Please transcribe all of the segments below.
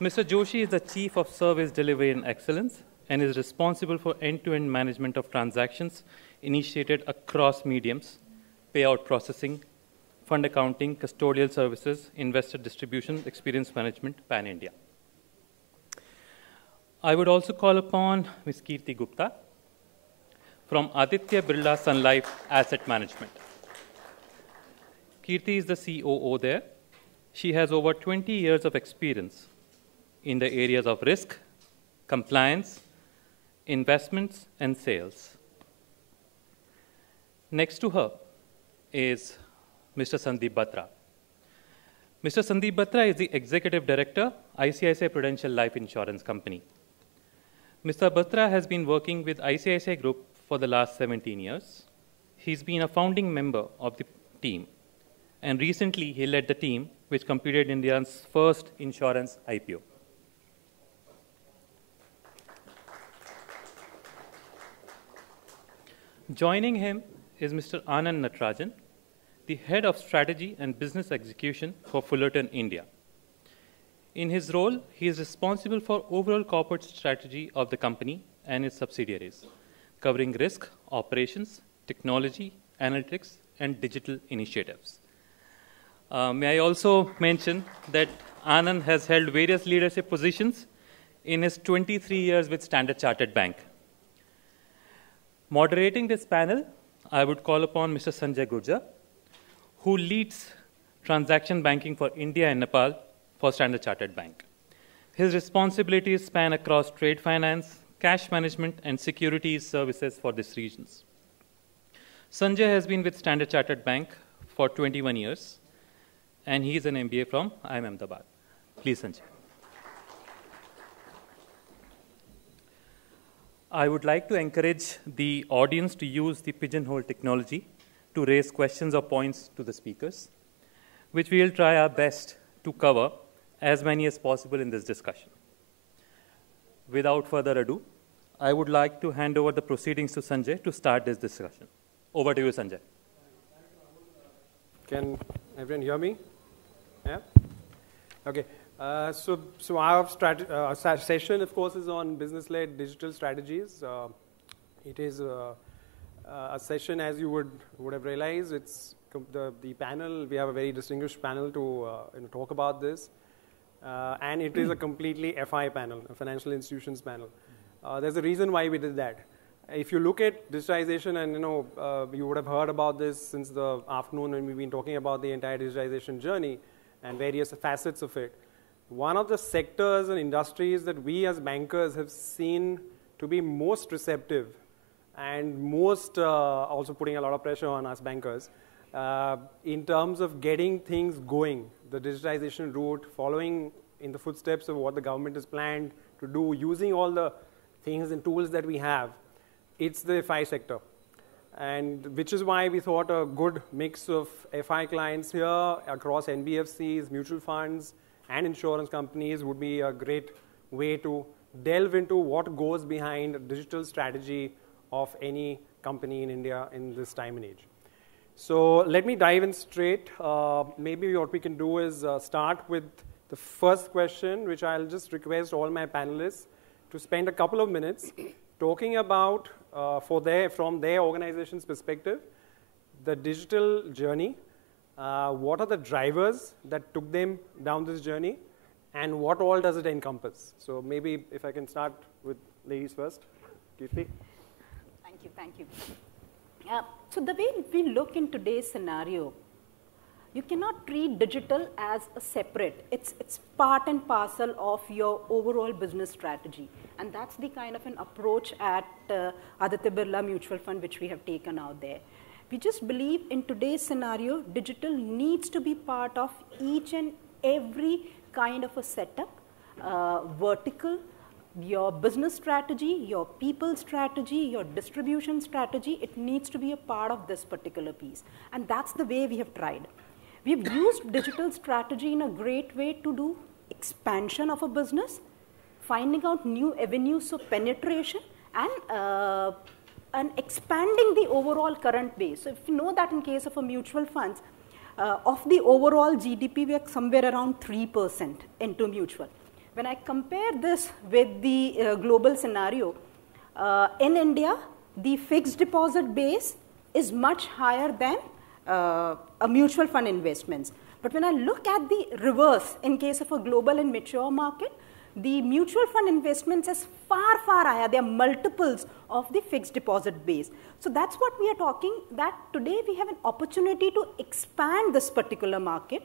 Mr. Joshi is the Chief of Service Delivery and Excellence and is responsible for end-to-end management of transactions initiated across mediums, payout processing, fund accounting, custodial services, investor distribution, experience management, pan-India. I would also call upon Ms. Kirti Gupta from Aditya Birla Sun Life Asset Management. Kirti is the COO there. She has over 20 years of experience in the areas of risk, compliance, investments, and sales. Next to her is Mr. Sandeep Batra. Mr. Sandeep Batra is the Executive Director, ICICI Prudential Life Insurance Company. Mr. Batra has been working with ICICI Group for the last 17 years. He's been a founding member of the team, and recently he led the team which completed India's first insurance IPO. Joining him is Mr. Anand Natarajan, the Head of Strategy and Business Execution for Fullerton India. In his role, he is responsible for overall corporate strategy of the company and its subsidiaries, covering risk, operations, technology, analytics, and digital initiatives. May I also mention that Anand has held various leadership positions in his 23 years with Standard Chartered Bank. Moderating this panel, I would call upon Mr. Sanjay Gurjar, who leads transaction banking for India and Nepal for Standard Chartered Bank. His responsibilities span across trade finance, cash management, and securities services for these regions. Sanjay has been with Standard Chartered Bank for 21 years, and he is an MBA from IIM Ahmedabad. Please, Sanjay. I would like to encourage the audience to use the pigeonhole technology to raise questions or points to the speakers, which we will try our best to cover as many as possible in this discussion. Without further ado, I would like to hand over the proceedings to Sanjay to start this discussion. Over to you, Sanjay. Can everyone hear me? Yeah? Okay. So our session, of course, is on business-led digital strategies. It is a session, as you would have realized. It's the panel. We have a very distinguished panel to talk about this, and it is a completely FI panel, a financial institutions panel. There's a reason why we did that. If you look at digitization, and you would have heard about this since the afternoon, and we've been talking about the entire digitization journey and various facets of it. One of the sectors and industries that we as bankers have seen to be most receptive and most also putting a lot of pressure on us bankers in terms of getting things going, the digitization route, following in the footsteps of what the government has planned to do, using all the things and tools that we have, it's the FI sector. And which is why we thought a good mix of FI clients here across NBFCs, mutual funds, and insurance companies would be a great way to delve into what goes behind a digital strategy of any company in India in this time and age. So let me dive in straight. Maybe what we can do is start with the first question, which I'll just request all my panelists to spend a couple of minutes talking about, from their organization's perspective, the digital journey. What are the drivers that took them down this journey, and what all does it encompass? So maybe if I can start with ladies first. Kirti. Thank you. So the way we look in today's scenario, you cannot treat digital as a separate. It's part and parcel of your overall business strategy. And that's the kind of an approach at Aditya Birla Mutual Fund which we have taken out there. We just believe in today's scenario, digital needs to be part of each and every kind of a setup, vertical, your business strategy, your people strategy, your distribution strategy. It needs to be a part of this particular piece. And that's the way we have tried. We've used digital strategy in a great way to do expansion of a business, finding out new avenues of penetration, and expanding the overall current base. So if you know that in case of a mutual funds, of the overall GDP, we are somewhere around 3% into mutual. when I compare this with the global scenario, in India, the fixed deposit base is much higher than a mutual fund investments. But when I look at the reverse, in case of a global and mature market, the mutual fund investments is far, far higher. They are multiples of the fixed deposit base. So that's what we are talking, that today we have an opportunity to expand this particular market.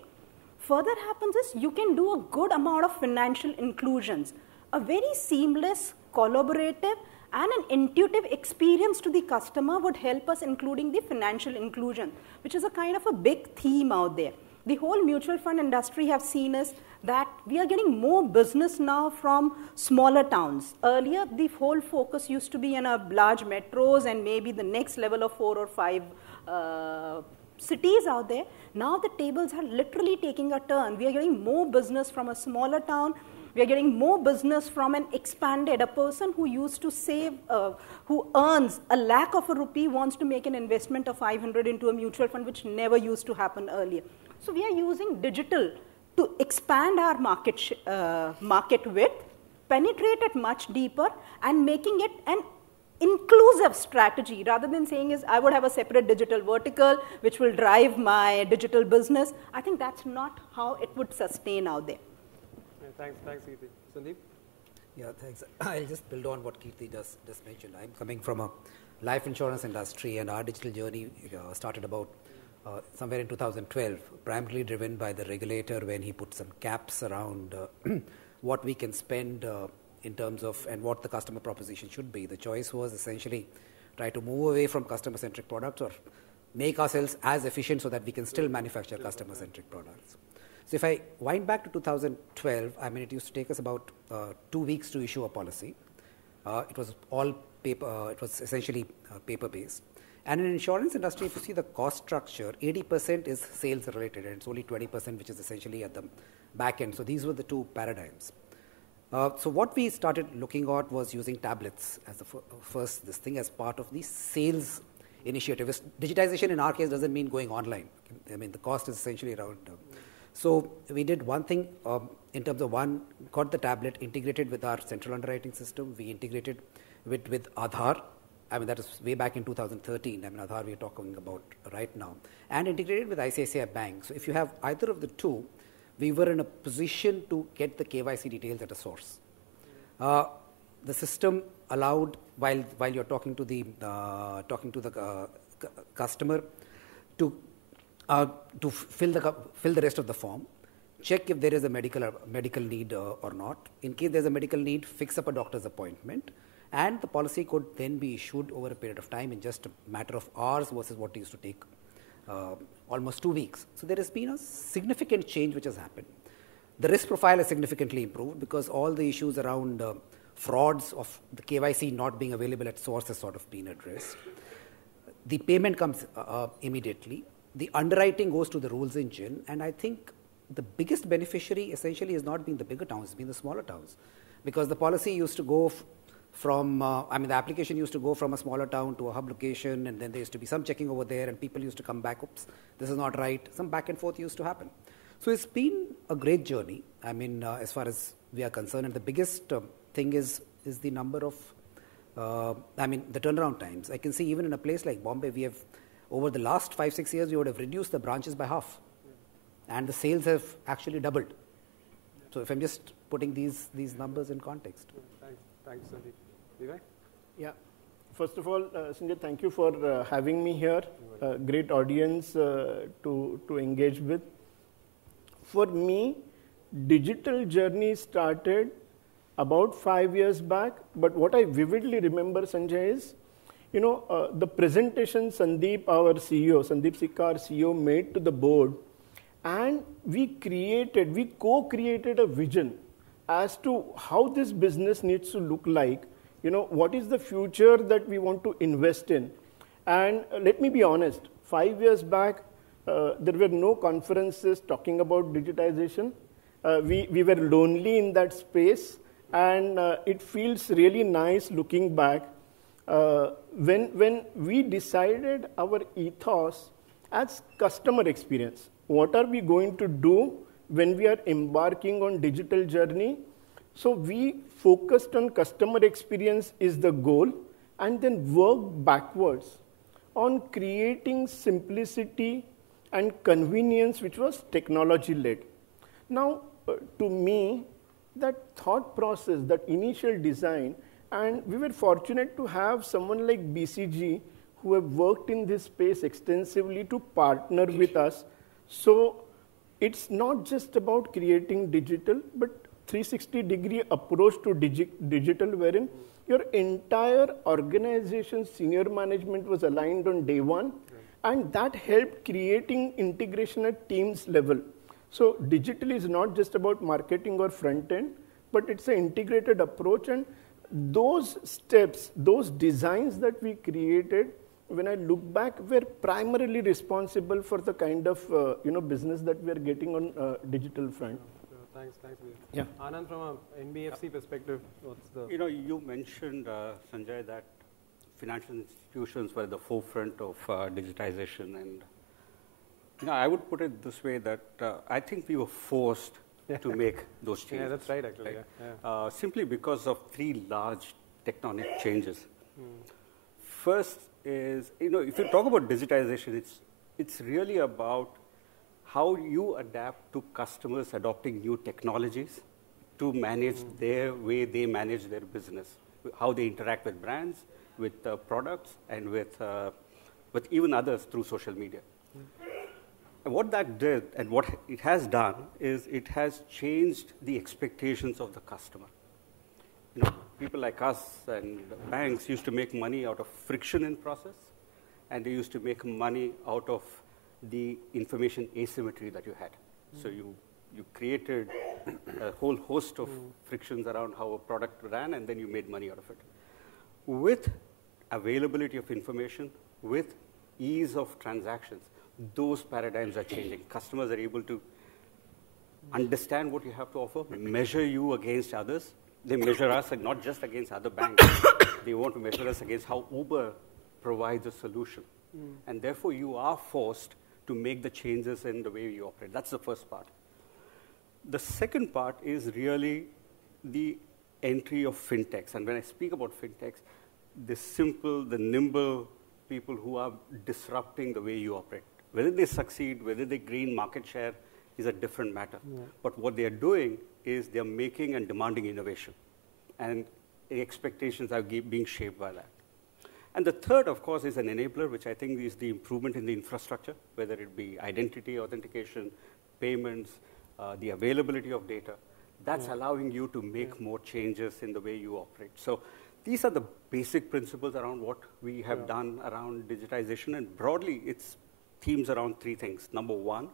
Further happens is you can do a good amount of financial inclusions, a very seamless, collaborative, and an intuitive experience to the customer would help us including the financial inclusion, which is a kind of a big theme out there. The whole mutual fund industry have seen is that we are getting more business now from smaller towns. Earlier, the whole focus used to be in large metros and maybe the next level of 4 or 5 cities out there. Now the tables are literally taking a turn. We are getting more business from a smaller town. We are getting more business from an expanded, a person who used to save, who earns a lakh of a rupee wants to make an investment of 500 into a mutual fund, which never used to happen earlier. So we are using digital to expand our market width, penetrate it much deeper, and making it an inclusive strategy rather than saying is I would have a separate digital vertical which will drive my digital business. I think that's not how it would sustain out there. Thanks, Kirti. Sandeep? Yeah, thanks. I'll just build on what Kirti just mentioned. I'm coming from a life insurance industry, and our digital journey started about somewhere in 2012, primarily driven by the regulator when he put some caps around what we can spend in terms of and what the customer proposition should be. The choice was essentially try to move away from customer-centric products or make ourselves as efficient so that we can still manufacture customer-centric products. So if I wind back to 2012, I mean, it used to take us about 2 weeks to issue a policy. It was all paper, it was essentially paper-based. And in insurance industry, if you see the cost structure, 80% is sales related and it's only 20% which is essentially at the back end. So these were the two paradigms. So what we started looking at was using tablets as the first this thing as part of the sales initiative. Digitization in our case doesn't mean going online. I mean, the cost is essentially around. So we did one thing in terms of got the tablet integrated with our central underwriting system. We integrated with Aadhaar. I mean, that is way back in 2013. I mean, Aadhaar we are talking about right now. And integrated with ICICI Bank. So if you have either of the two, we were in a position to get the KYC details at a source. The system allowed, while you're talking to the customer, to fill the rest of the form, check if there is a medical need or not. In case there's a medical need, fix up a doctor's appointment, and the policy could then be issued over a period of time in just a matter of hours versus what used to take almost 2 weeks. So there has been a significant change which has happened. The risk profile has significantly improved because all the issues around frauds of the KYC not being available at source has sort of been addressed. The payment comes immediately. The underwriting goes to the rules engine, and I think the biggest beneficiary essentially has not been the bigger towns, it's been the smaller towns. Because the policy used to go the application used to go from a smaller town to a hub location, and then there used to be some checking over there, and people used to come back, oops, this is not right. Some back and forth used to happen. So it's been a great journey, I mean, as far as we are concerned, and the biggest thing is the number of, the turnaround times. I can see even in a place like Bombay, we have, over the last 5-6 years, we would have reduced the branches by half, and the sales have actually doubled. So if I'm just putting these numbers in context. Thanks, Sandeep. Vivek? Yeah. First of all, Sanjay, thank you for having me here. Great audience to engage with. For me, digital journey started about 5 years back, but what I vividly remember, Sanjay, is, the presentation Sandeep, our CEO, Sandeep Sikka, our CEO, made to the board, and we co-created a vision as to how this business needs to look like, what is the future that we want to invest in. And let me be honest, 5 years back, there were no conferences talking about digitization. We were lonely in that space, and it feels really nice looking back. When we decided our ethos as customer experience, what are we going to do when we are embarking on digital journey? So we focused on customer experience is the goal, and then work backwards on creating simplicity and convenience, which was technology-led. Now, to me, that thought process, that initial design, and we were fortunate to have someone like BCG who have worked in this space extensively to partner with us. So it's not just about creating digital, but 360-degree approach to digital, wherein your entire organization's senior management was aligned on day one, and that helped creating integration at teams level. So digital is not just about marketing or front end, but it's an integrated approach, and those steps, those designs that we created, when I look back, were primarily responsible for the kind of business that we are getting on digital front. Thanks. Yeah. Anand, from an NBFC perspective, what's the... You mentioned, Sanjay, that financial institutions were at the forefront of digitization. And I would put it this way, that I think we were forced to make those changes. Yeah, that's right, actually. Right? Yeah. Simply because of three large tectonic changes. First is, if you talk about digitization, it's really about how you adapt to customers adopting new technologies to manage their way they manage their business, how they interact with brands, with products, and with even others through social media. And what that did, and what it has done, is it has changed the expectations of the customer. People like us and banks used to make money out of friction in process, and they used to make money out of the information asymmetry that you had. So you created a whole host of frictions around how a product ran, and then you made money out of it. With availability of information, with ease of transactions, those paradigms are changing. Customers are able to understand what you have to offer, measure you against others. They measure us, and not just against other banks. They want to measure us against how Uber provides a solution. And therefore, you are forced to make the changes in the way you operate. That's the first part. The second part is really the entry of fintechs. And when I speak about fintechs, the simple, the nimble people who are disrupting the way you operate. Whether they succeed, whether they gain market share is a different matter. But what they are doing is they're making and demanding innovation. And the expectations are being shaped by that. And the third, of course, is an enabler, which I think is the improvement in the infrastructure, whether it be identity, authentication, payments, the availability of data. That's allowing you to make more changes in the way you operate. So these are the basic principles around what we have done around digitization. And broadly, it's themes around three things. Number one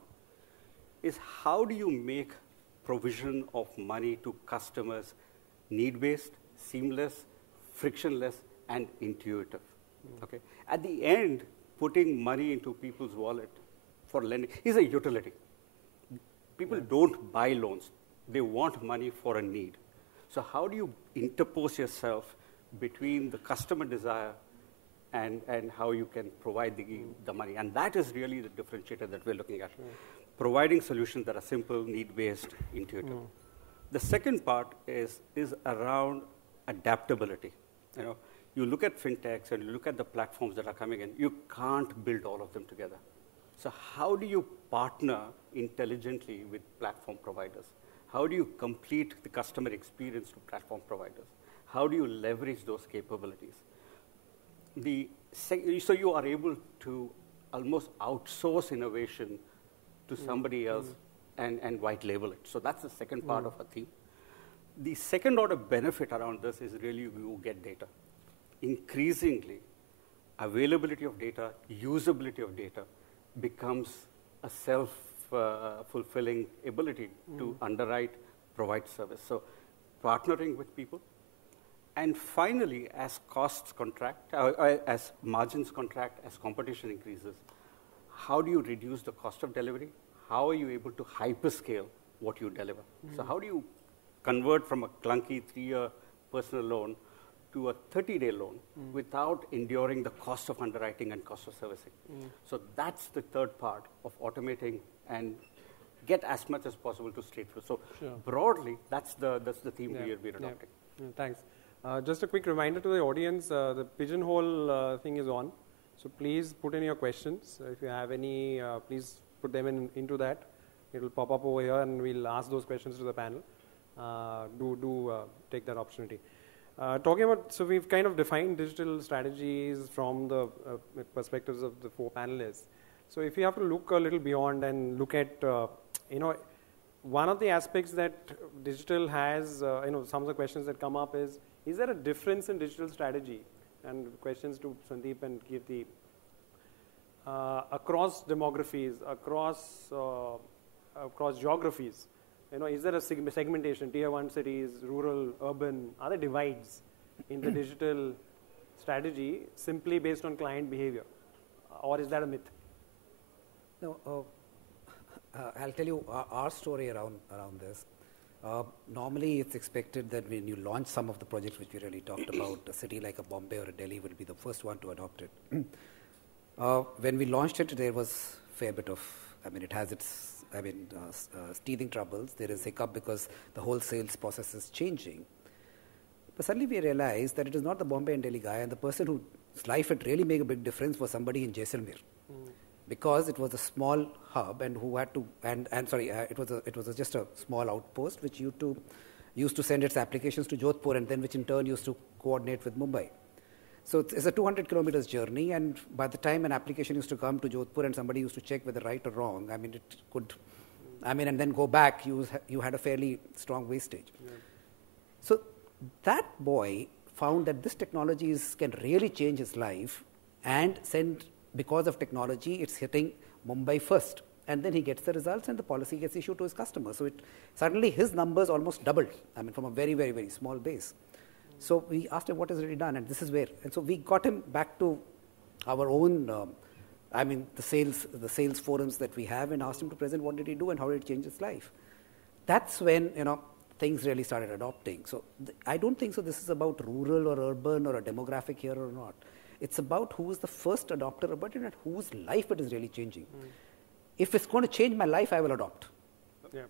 is, how do you make provision of money to customers need-based, seamless, frictionless, and intuitive? Okay. At the end, putting money into people's wallet for lending is a utility. People don't buy loans. They want money for a need. So how do you interpose yourself between the customer desire and how you can provide the money? And that is really the differentiator that we're looking at. Providing solutions that are simple, need-based, intuitive. The second part is around adaptability. You look at fintechs and you look at the platforms that are coming in, you can't build all of them together. So how do you partner intelligently with platform providers? How do you complete the customer experience to platform providers? How do you leverage those capabilities? So you are able to almost outsource innovation to somebody else and white label it. So that's the second part of a theme. The second order benefit around this is really you get data. Increasingly, availability of data, usability of data becomes a self-fulfilling ability to underwrite, provide service. So partnering with people. And finally, as costs contract, as margins contract, as competition increases, how do you reduce the cost of delivery? How are you able to hyperscale what you deliver? So how do you convert from a clunky 3-year personal loan to a 30-day loan without enduring the cost of underwriting and cost of servicing? So that's the third part of automating and get as much as possible to straight through. So Sure. broadly, that's the theme Yeah, we're yeah. adopting. Thanks. Just a quick reminder to the audience, the pigeonhole thing is on. So please put in your questions. If you have any, please put them into that. It will pop up over here and we'll ask those questions to the panel. Do take that opportunity. Talking about, so we've kind of defined digital strategies from the perspectives of the four panelists. So if you have to look a little beyond and look at, one of the aspects that digital has, some of the questions that come up is there a difference in digital strategy? And questions to Sandeep and Kirti. Across demographies, across geographies, is there a segmentation, tier 1 cities, rural, urban, are there divides in the digital strategy simply based on client behavior? Or is that a myth? No, I'll tell you our story around this. Normally, it's expected that when you launch some of the projects which we really talked about, a city like a Bombay or a Delhi will be the first one to adopt it. When we launched it, there was a fair bit of, it has its, teething troubles. There is hiccup because the whole sales process is changing. But suddenly we realized that it is not the Bombay and Delhi guy, and the person whose life it really made a big difference was somebody in Jaisalmer. Because it was a small hub and who had to, it was just a small outpost which used to send its applications to Jodhpur and then which in turn used to coordinate with Mumbai. So it's a 200 kilometers journey, and by the time an application used to come to Jodhpur and somebody used to check whether right or wrong, it could, and then go back, you had a fairly strong wastage. Yeah. So that boy found that this technology can really change his life and because of technology, it's hitting Mumbai first. And then he gets the results and the policy gets issued to his customers. So suddenly his numbers almost doubled, from a very, very, very small base. So we asked him what is really done, and this is where. And so we got him back to our own, the sales forums that we have, and asked him to present what did he do and how did it change his life. That's when, things really started adopting. So I don't think so this is about rural or urban or a demographic here or not. It's about who is the first adopter about it and whose life it is really changing. If it's going to change my life, I will adopt. Yeah.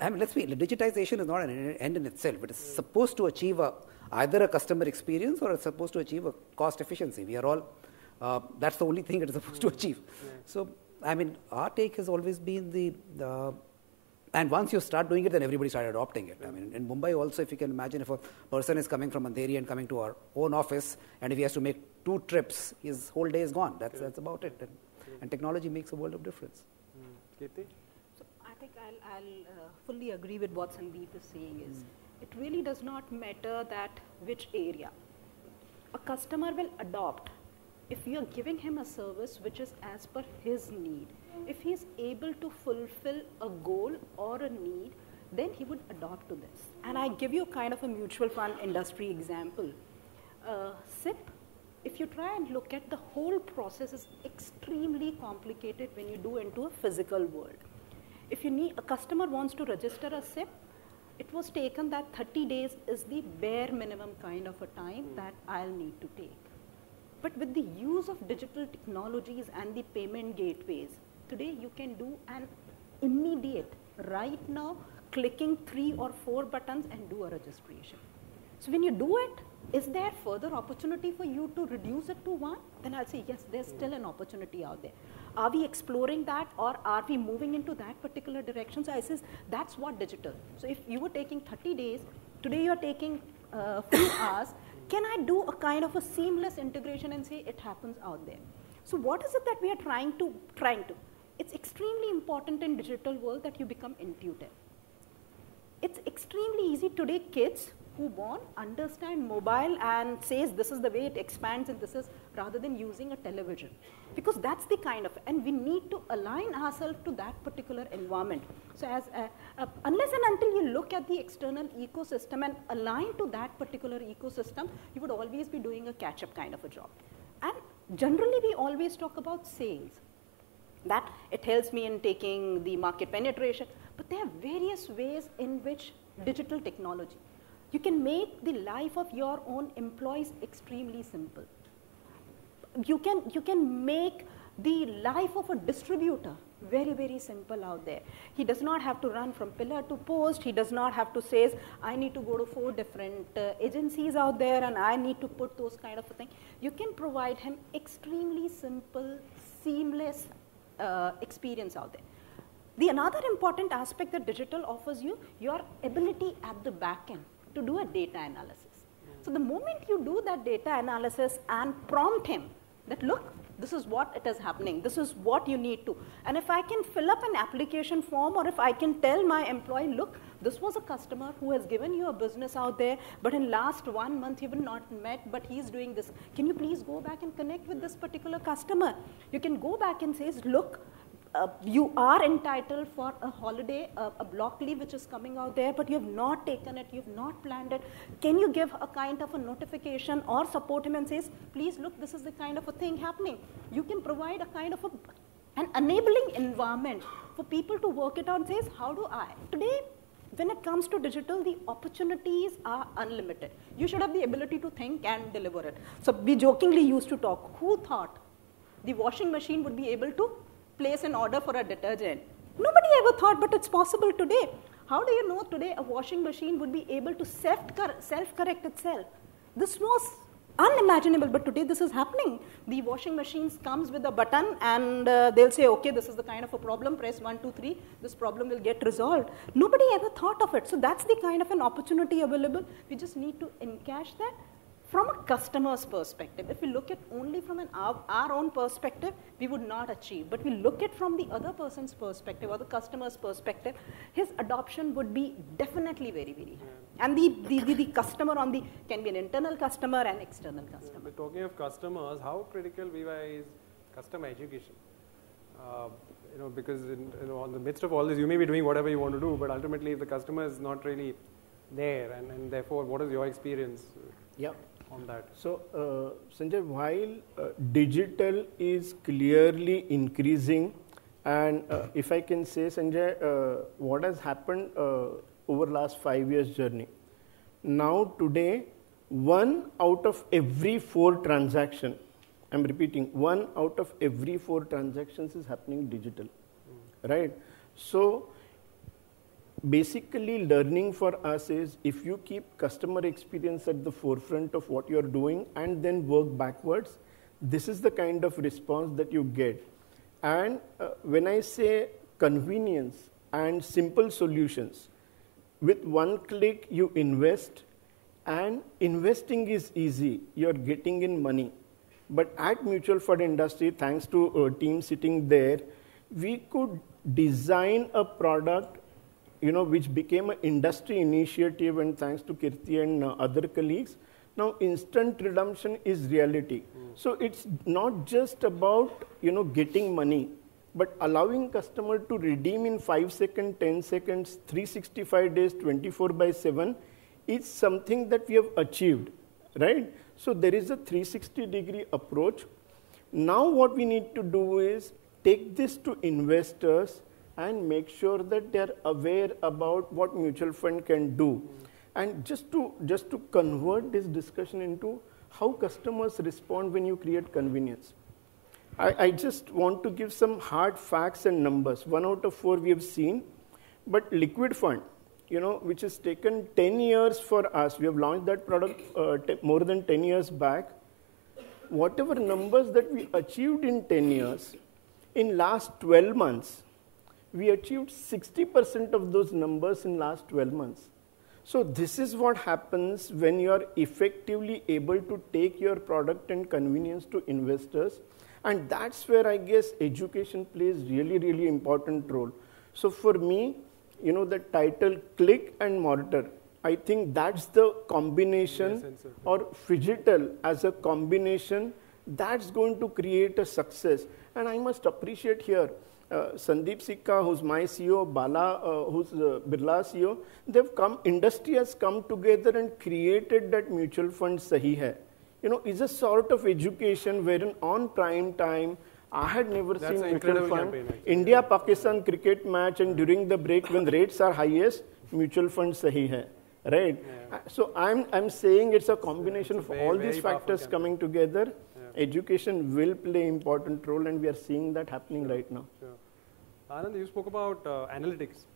Let's be, digitization is not an end in itself. It is supposed to achieve either a customer experience or it's supposed to achieve a cost efficiency. We are all, that's the only thing it is supposed to achieve. Yeah. So, our take has always been and once you start doing it, then everybody started adopting it. In Mumbai also, if you can imagine, if a person is coming from Andheri and coming to our own office, and if he has to make 2 trips, his whole day is gone. That's about it. And technology makes a world of difference. Kirti? So I think I'll fully agree with what Sandeep is saying is, it really does not matter that which area. A customer will adopt if you're giving him a service which is as per his need. If he's able to fulfill a goal or a need, then he would adopt to this. And I give you kind of a mutual fund industry example. SIP, if you try and look at the whole process is extremely complicated when you do into a physical world. If a customer wants to register a SIP, it was taken that 30 days is the bare minimum kind of a time that I'll need to take. But with the use of digital technologies and the payment gateways, today you can do an immediate, right now, clicking 3 or 4 buttons and do a registration. So when you do it, is there further opportunity for you to reduce it to 1? Then I'll say, yes, there's still an opportunity out there. Are we exploring that or are we moving into that particular direction? So I says, that's what digital. So if you were taking 30 days, today you're taking a few hours, can I do a kind of a seamless integration and say it happens out there? So what is it that we are trying to? It's extremely important in digital world that you become intuitive. It's extremely easy today, kids who born understand mobile and says this is the way it expands and this is rather than using a television. Because that's the kind of, and we need to align ourselves to that particular environment. So as unless and until you look at the external ecosystem and align to that particular ecosystem, you would always be doing a catch-up kind of a job. And generally we always talk about sales. That it helps me in taking the market penetration, but there are various ways in which digital technology, you can make the life of your own employees extremely simple. You can make the life of a distributor Very, very simple out there. He does not have to run from pillar to post. He does not have to say, I need to go to 4 different agencies out there and I need to put those kind of a thing. You can provide him extremely simple, seamless experience out there. The another important aspect that digital offers you, your ability at the back end to do a data analysis. So the moment you do that data analysis and prompt him that, look, this is what it is happening, this is what you need to. And if I can fill up an application form, or if I can tell my employee, look, this was a customer who has given you a business out there, but in last 1 month you have not met, but he's doing this. Can you please go back and connect with this particular customer? You can go back and say, look, you are entitled for a holiday, a block leave which is coming out there, but you have not taken it, you have not planned it. Can you give a kind of a notification or support him and says, please look, this is the kind of a thing happening. You can provide a kind of an enabling environment for people to work it out and says, how do I? Today, when it comes to digital, the opportunities are unlimited. You should have the ability to think and deliver it. So we jokingly used to talk, who thought the washing machine would be able to place an order for a detergent? Nobody ever thought, but it's possible today. How do you know today a washing machine would be able to self-correct itself? This was unimaginable, but today this is happening. The washing machines comes with a button and they'll say, okay, this is the kind of a problem, press 1, 2, 3, this problem will get resolved. Nobody ever thought of it. So that's the kind of an opportunity available. We just need to encash that. From a customer's perspective, if we look at only from our own perspective, we would not achieve. But we look at from the other person's perspective or the customer's perspective, his adoption would be definitely very, very high. And the customer can be an internal customer and external customer. Yeah, but talking of customers, how critical Viva is customer education? Because in the midst of all this, you may be doing whatever you want to do, but ultimately if the customer is not really there, and therefore what is your experience? On that. So, Sanjay, while digital is clearly increasing, and if I can say, Sanjay, what has happened over last 5 years journey, now today, 1 out of every 4 transaction, I'm repeating, 1 out of every 4 transactions is happening digital, right? So, basically learning for us is if you keep customer experience at the forefront of what you're doing and then work backwards, this is the kind of response that you get. And when I say convenience and simple solutions, with 1 click you invest, and investing is easy, you're getting in money. But at mutual fund industry, thanks to a team sitting there, we could design a product which became an industry initiative, and thanks to Kirti and other colleagues, now instant redemption is reality. So it's not just about, getting money, but allowing customer to redeem in 5 seconds, 10 seconds, 365 days, 24/7 is something that we have achieved, right? So there is a 360-degree approach. Now what we need to do is take this to investors and make sure that they are aware about what mutual fund can do. And just to convert this discussion into how customers respond when you create convenience. I just want to give some hard facts and numbers. 1 out of 4 we have seen, but liquid fund, which has taken 10 years for us, we have launched that product more than 10 years back. Whatever numbers that we achieved in 10 years, in last 12 months, we achieved 60% of those numbers in last 12 months. So this is what happens when you are effectively able to take your product and convenience to investors. And that's where I guess education plays really, really important role. So for me, the title click and mortar, I think that's the combination, or phygital as a combination, that's going to create a success. And I must appreciate here, Sandeep Sikka, who's my CEO, Bala, who's Birla CEO, industry has come together and created that mutual fund Sahi Hai. Is a sort of education wherein on prime time, I had never seen mutual fund. India-Pakistan cricket match, and during the break when rates are highest, mutual fund Sahi Hai, right? Yeah. So I'm saying it's a combination of all these factors coming together. Education will play an important role, and we are seeing that happening right now. Sure. Anand, you spoke about analytics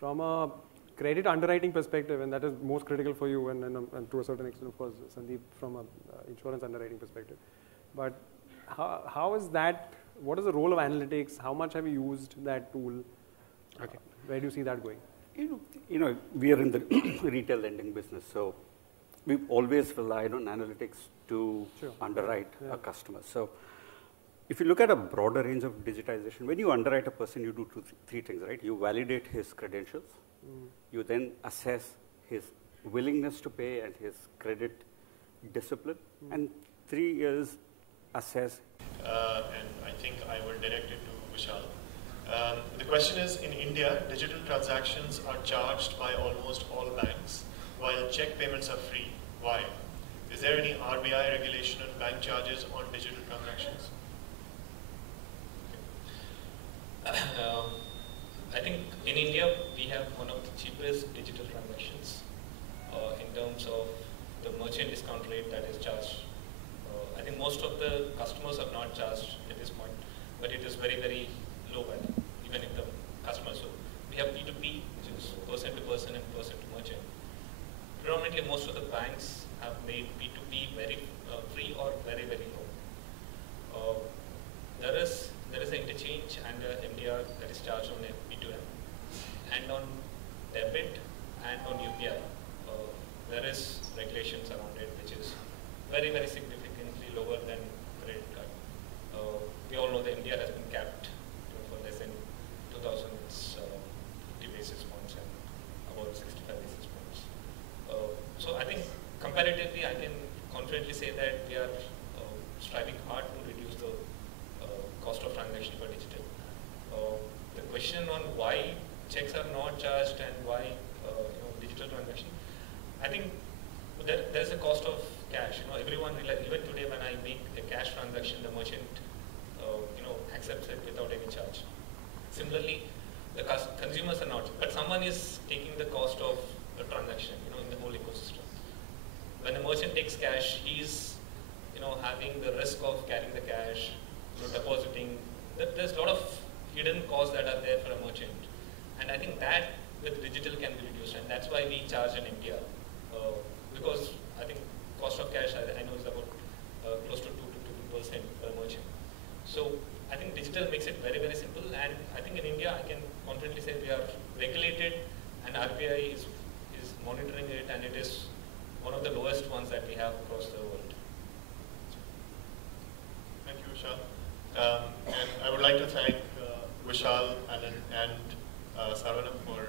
from a credit underwriting perspective, and that is most critical for you, and to a certain extent, of course, Sandeep, from an insurance underwriting perspective. But how is that? What is the role of analytics? How much have you used that tool? Okay. Where do you see that going? We are in the retail lending business, so we've always relied on analytics to underwrite a customer. So if you look at a broader range of digitization, when you underwrite a person, you do three things, right? You validate his credentials. You then assess his willingness to pay and his credit discipline. And 3 years assess. And I think I will direct it to Vishal. The question is, in India, digital transactions are charged by almost all banks, while check payments are free. Why? Is there any RBI regulation on bank charges on digital transactions? I think in India, we have one of the cheapest digital transactions in terms of the merchant discount rate that is charged. I think most of the customers are not charged at this point, but it is very, very low value, even if the customer. So we have P2P, which is person to person and person to merchant. Predominantly, most of the banks have made P2P very free or very, very low. There is an interchange and MDR that is charged on P2M, and on debit and on UPI. There is regulations around it, which is very, very significantly lower than credit card. We all know the MDR has been capped for less than 2,050 basis points and about 65 basis points. So I think comparatively, I can confidently say that we are striving hard to reduce the cost of transaction for digital. The question on why checks are not charged and why digital transaction, I think there's a cost of cash. Everyone, even today when I make a cash transaction, the merchant accepts it without any charge. Similarly, the consumers are not, but someone is taking the cost of the transaction, in the whole ecosystem. When the merchant takes cash, he's, having the risk of carrying the cash, depositing. There's a lot of hidden costs that are there for a merchant, and I think that with digital can be reduced, and that's why we charge in India, because I think cost of cash I know is about close to 2 to 2% per merchant. So I think digital makes it very, very simple, and I think in India I can confidently say we are regulated, and RBI is monitoring it, and it is one of the lowest ones that we have across the world. Thank you, Vishal. And I would like to thank Vishal, Alan, and Sarvanam for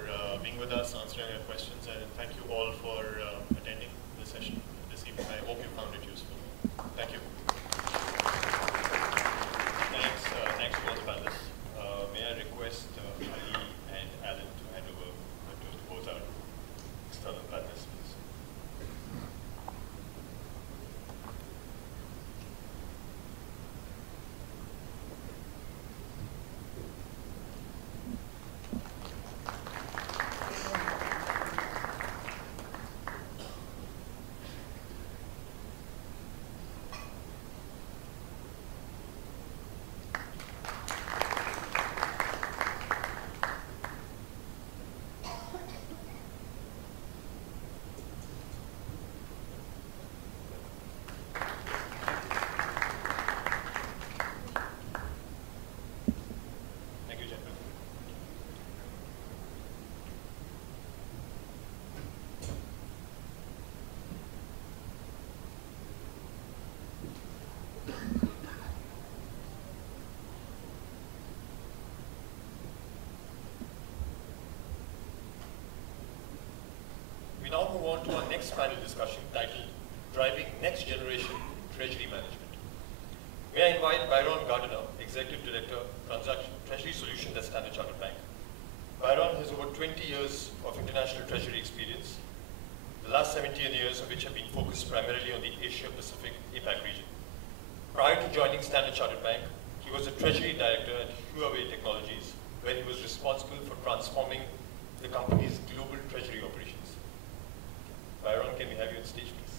being with us, answering our questions, and thank you all for attending the session this evening. I hope you found it useful. Thank you. Thanks to all the panelists. May I request Ali and Alan to hand over to both our external panelists, please. Now move on to our next panel discussion titled Driving Next Generation Treasury Management. May I invite Byron Gardiner, Executive Director, Treasury Solutions at Standard Chartered Bank. Byron has over 20 years of international treasury experience, the last 17 years of which have been focused primarily on the Asia-Pacific APAC region. Prior to joining Standard Chartered Bank, he was a Treasury Director at Huawei Technologies, where he was responsible for transforming the company's global treasury operations. Byron, can we have you on stage, please?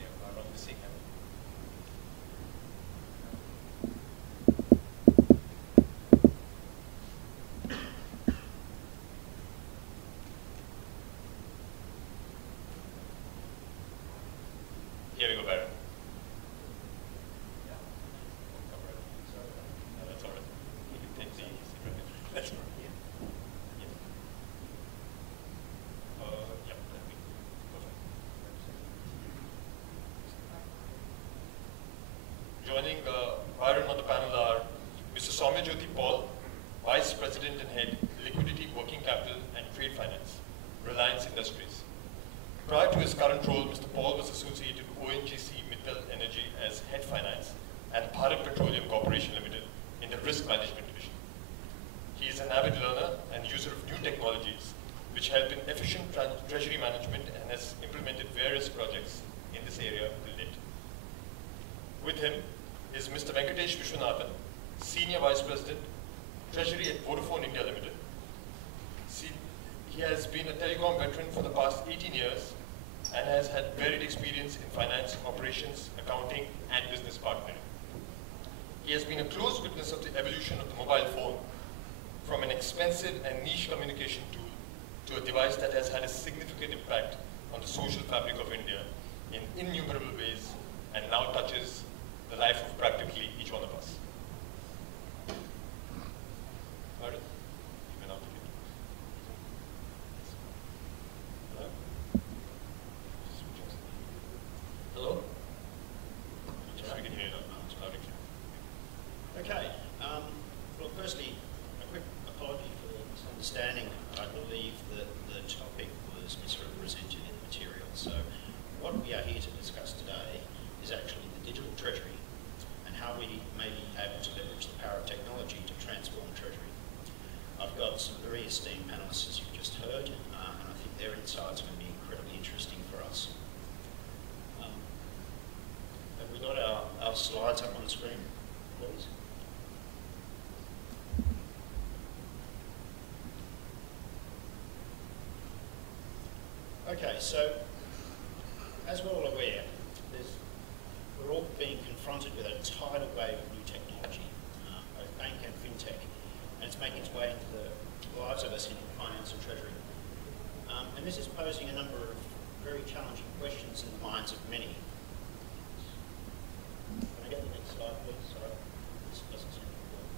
Yeah, Byron, the same hand. Here we go, Baron. No, that's all right. You can take the That's all right. Yeah. Yes. Yeah, that'd be perfect. Joining Byron on the panel are Mr. Soumyajyoti Paul, Vice President and Head, Liquidity, Working Capital and Trade Finance, Reliance Industries. Prior to his current role, Mr. Paul was associated with ONGC Mittal Energy as Head Finance and Bharat Petroleum Corporation Limited in the Risk Management Division. He is an avid learner and user of new technologies, which help in efficient treasury management and has implemented various projects in this area till date. With him is Mr. Venkatesh Vishwanathan, Senior Vice President, Treasury at Vodafone India Limited. He has been a telecom veteran for the past 18 years and has had varied experience in finance, operations, accounting, and business partnering. He has been a close witness of the evolution of the mobile phone from an expensive and niche communication tool to a device that has had a significant impact on the social fabric of India in innumerable ways and now touches the life of practically each one of us. Pardon? You may now begin. Hello? Yes, we can hear you now. It's loud and clear. Okay. Well, firstly, a quick apology for the misunderstanding. I believe that the topic was misrepresented in the material. So what we are here to discuss today is actually the digital treasury and how we may be able to leverage the power of technology to transform treasury. I've got some very esteemed panelists, as you've just heard, and I think their insights are going to be incredibly interesting for us. Have we got our slides up on the screen, please? Okay, so as we're all aware, we're all being confronted with a tidal wave of new technology, both bank and fintech, and it's making its way into the lives of us in finance and treasury. And this is posing a number of very challenging questions in the minds of many. Can I get the next slide, please? Sorry, this doesn't seem to work.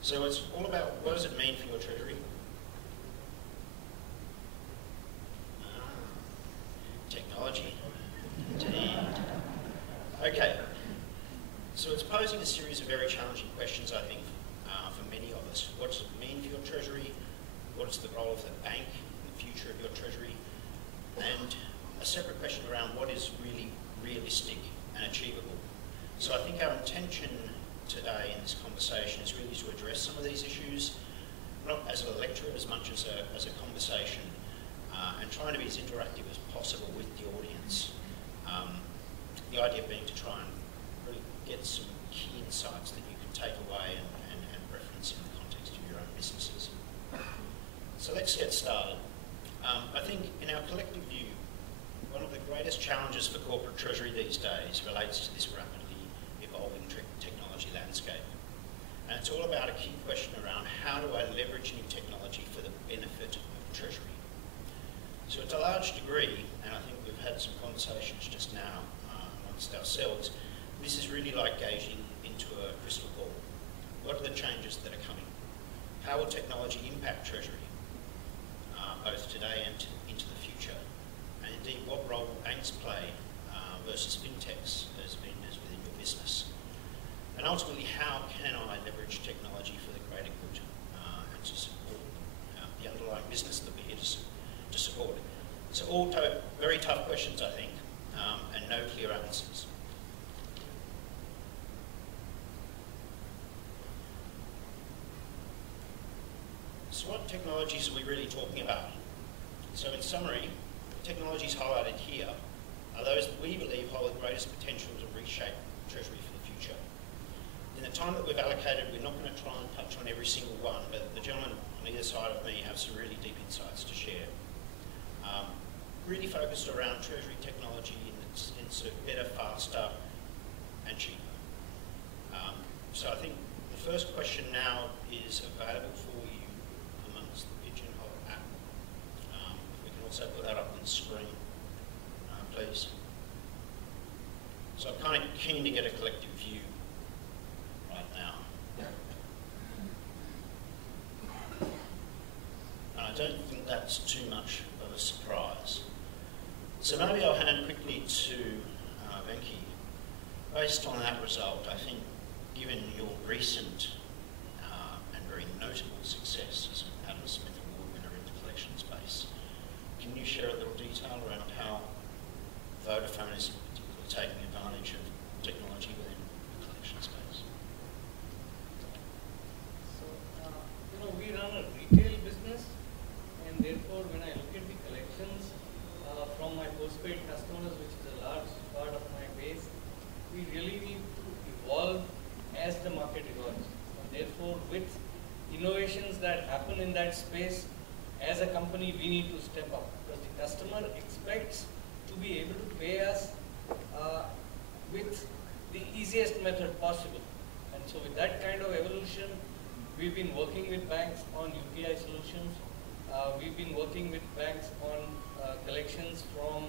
So it's all about what does it mean for your treasury? Technology, indeed. Okay, so it's posing a series of very challenging questions, I think, for many of us. What does it mean for your treasury? What is the role of the bank in the future of your treasury? And a separate question around what is really realistic and achievable. So I think our intention today in this conversation is really to address some of these issues, not as a lecture as much as a conversation, and trying to be as interactive as possible with the audience. The idea being to try and really get some key insights that you can take away and reference in the context of your own businesses. So let's get started. I think in our collective view, one of the greatest challenges for corporate treasury these days relates to this rapidly evolving technology landscape. And it's all about a key question around how do I leverage new technology for the benefit of treasury. So to a large degree, and I think we've had some conversations just now amongst ourselves, this is really like gazing into a crystal ball. What are the changes that are coming? How will technology impact treasury, both today and into the future? And indeed, what role will banks play versus fintechs as vendors within your business? And ultimately, how can I leverage technology for the greater good and to support the underlying business that we're here to support? So all very tough questions, I think, and no clear answers. So what technologies are we really talking about? So in summary, the technologies highlighted here are those that we believe hold the greatest potential to reshape Treasury for the future. In the time that we've allocated, we're not going to try and touch on every single one, but the gentlemen on either side of me have some really deep insights to share. Really focused around Treasury technology in sort of better, faster, and cheaper. So I think the first question now is available for you amongst the Pigeonhole app. kind of keen to get a collective view right now. And I don't think that's too much of a surprise. So maybe I'll hand quickly to Venki. Based on that result, I think given your recent and very notable success as an Adam Smith Award winner in the collection space, can you share a little detail around how Vodafone is particularly taking advantage of technology within the collection space? So, we run a retail business, and therefore when I look at the collections from my postpaid customers, which is a large part of my base, we really need to evolve as the market evolves. And therefore, with innovations that happen in that space, as a company, we need to step up, because the customer expects to be able to pay us with the easiest method possible. And so with that kind of evolution, we've been working with banks on UPI solutions. We've been working with banks on collections from,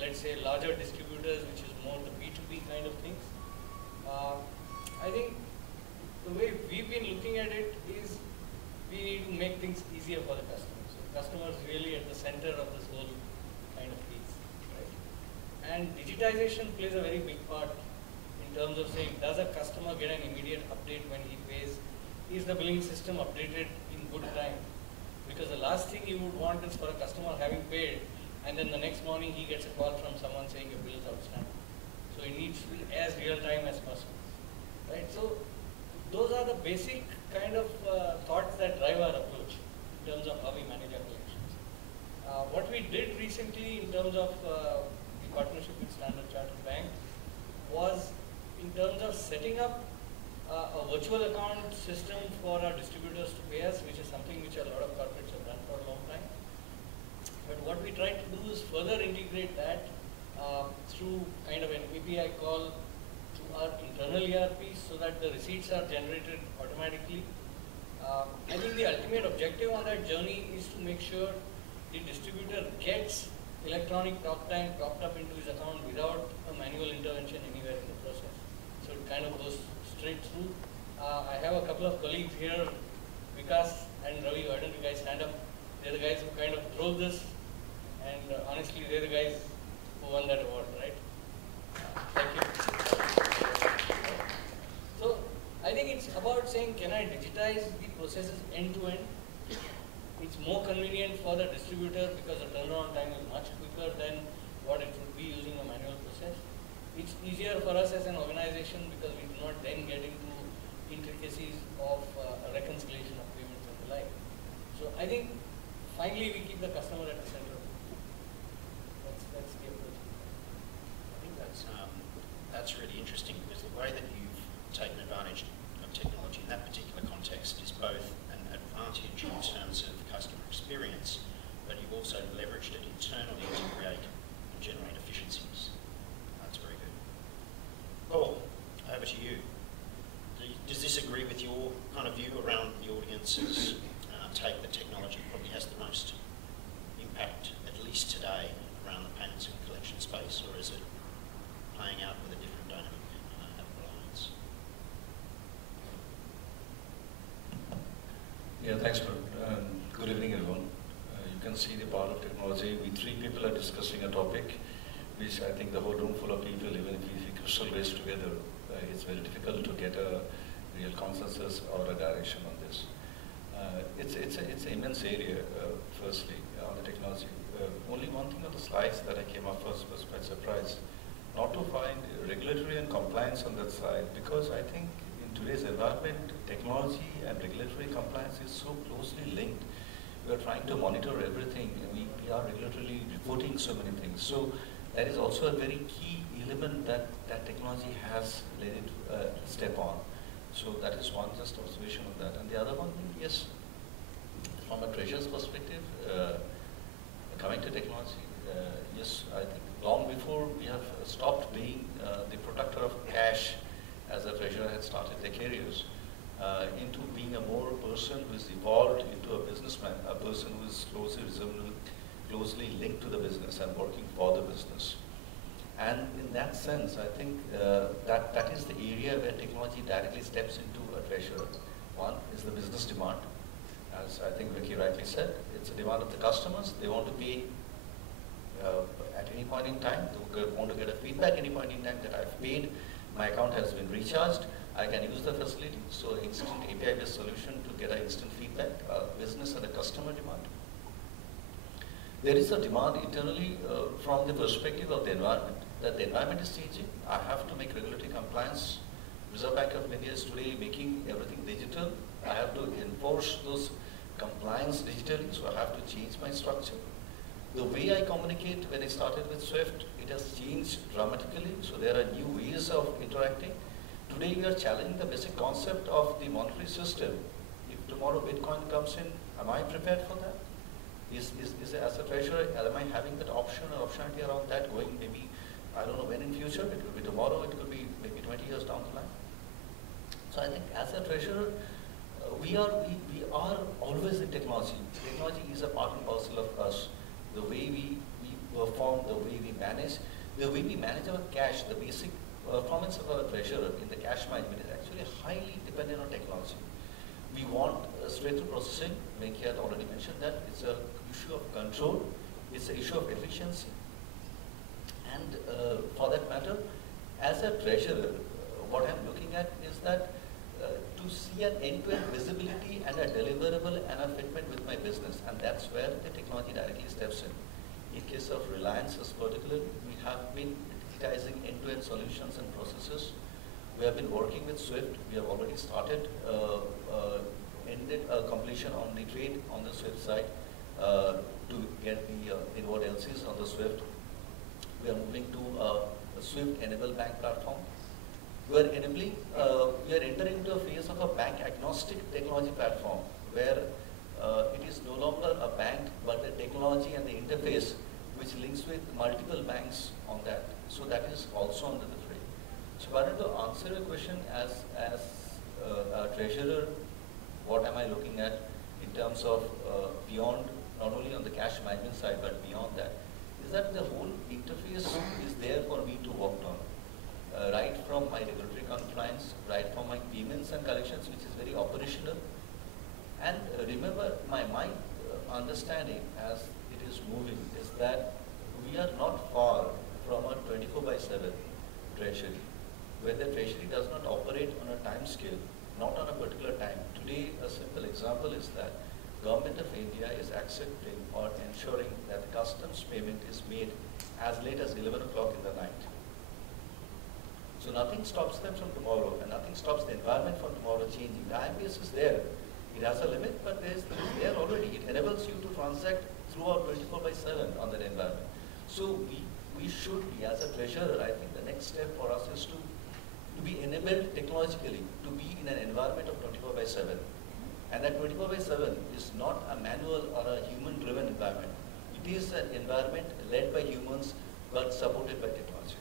let's say, larger distributors, which is more the B2B kind of things. I think the way we've been looking at it is we need to make things easier for the customers. So the customer is really at the center of this whole kind of piece. Right? And digitization plays a very big part in terms of saying, does a customer get an immediate update when he pays? Is the billing system updated in good time? Because the last thing you would want is for a customer having paid, and then the next morning he gets a call from someone saying your bill is outstanding. So it needs to be as real time as possible. Right? So those are the basic kind of thoughts that drive our approach in terms of how we manage our collections. What we did recently in terms of the partnership with Standard Chartered Bank was in terms of setting up a virtual account system for our distributors to pay us, which is something which a lot of corporates have done for a long time. But what we try to do is further integrate that through kind of an API call to our internal ERPs so that the receipts are generated automatically. I think the ultimate objective on that journey is to make sure the distributor gets electronic talk time topped up into his account without a manual intervention anywhere in the process. So it kind of goes straight through. I have a couple of colleagues here, Vikas and Ravi. Why don't you guys stand up? They're the guys who kind of drove this, and honestly, they're the guys who won that award, right? Thank you. So I think it's about saying, can I digitize the processes end to end? It's more convenient for the distributor because the turnaround time is much quicker than what it would be using a manual process. It's easier for us as an organization because we do not then get into intricacies of a reconciliation of payments and the like. So I think finally we keep the customer at the center. That's the approach. I think that's really interesting because the way that you've taken advantage of technology in that particular context is both an advantage in terms of customer experience, but you've also leveraged it internally to create and generate efficiencies. That's very good. Paul, over to you. Does this agree with your kind of view around the audience's take that technology probably has the most impact, at least today, around the payments and collection space, or is it playing out with a different dynamic at Reliance? Yeah, thanks, Bert. Good evening, everyone. You can see the power of technology. We three people are discussing a topic which I think the whole room full of people, even if we crystal gaze together, it's very difficult to get a real consensus or a direction on this. It's an immense area, firstly, on the technology. Only one thing on the slides that I came up first was quite surprised, not to find regulatory and compliance on that side, because I think in today's environment, technology and regulatory compliance is so closely linked. We are trying to monitor everything, and we are regulatorily reporting so many things. So that is also a very key element that technology has let it step on. So that is one just observation of that. And the other one thing, yes, from a treasurer's perspective, coming to technology, yes, I think long before we have stopped being the protector of cash as a treasurer had started their careers, into being a more person who is evolved into a businessman, a person who is closely linked to the business and working for the business. And in that sense, I think that is the area where technology directly steps into a treasurer. One is the business demand. As I think Vicky rightly said, it's a demand of the customers. They want to pay at any point in time. They want to get a feedback any point in time that I've paid, my account has been recharged, I can use the facility. So instant API-based solution to get an instant feedback, business and a customer demand. There is a demand internally from the perspective of the environment, that the environment is changing. I have to make regulatory compliance. Reserve Bank of India is today making everything digital. I have to enforce those compliance digitally, so I have to change my structure. The way I communicate when I started with SWIFT, it has changed dramatically, so there are new ways of interacting. Today we are challenging the basic concept of the monetary system. If tomorrow Bitcoin comes in, am I prepared for that? Is as a treasurer, am I having that option or optionality around that going maybe, I don't know when in future, it could be tomorrow, it could be maybe 20 years down the line. So I think as a treasurer, we are always in technology. Technology is a part and parcel of us. The way we perform, the way we manage our cash, the basic performance of our treasurer in the cash management is actually highly dependent on technology. We want straight-through processing. Venki had already mentioned that. It's an issue of control. It's an issue of efficiency. And for that matter, as a treasurer, what I'm looking at is that to see an end-to-end visibility and a deliverable and a fitment with my business. And that's where the technology directly steps in. In case of Reliance particularly, we have been digitizing end-to-end solutions and processes. We have been working with SWIFT. We have already started, ended completion on the trade on the SWIFT side to get the inward LCs on the SWIFT. We are moving to a SWIFT-enabled bank platform. We are enabling, we are entering into a phase of a bank-agnostic technology platform where it is no longer a bank, but the technology and the interface which links with multiple banks on that. So that is also under the fray. So Varun, to answer your question as a treasurer, what am I looking at in terms of beyond, not only on the cash management side, but beyond that, is that the whole interface is there for me to work on. Right from my regulatory compliance, right from my payments and collections, which is very operational. And remember, my understanding as it is moving is that we are not far from a 24/7 treasury, where the treasury does not operate on a time scale, not on a particular time. Today, a simple example is that Government of India is accepting or ensuring that the customs payment is made as late as 11 o'clock in the night. So nothing stops them from tomorrow, and nothing stops the environment from tomorrow changing. The IMPS is there. It has a limit, but it is there already. It enables you to transact throughout 24/7 on that environment. So we should be, as a treasurer, I think the next step for us is to be enabled technologically, to be in an environment of 24/7. And that 24/7 is not a manual or a human-driven environment. It is an environment led by humans, but supported by technology.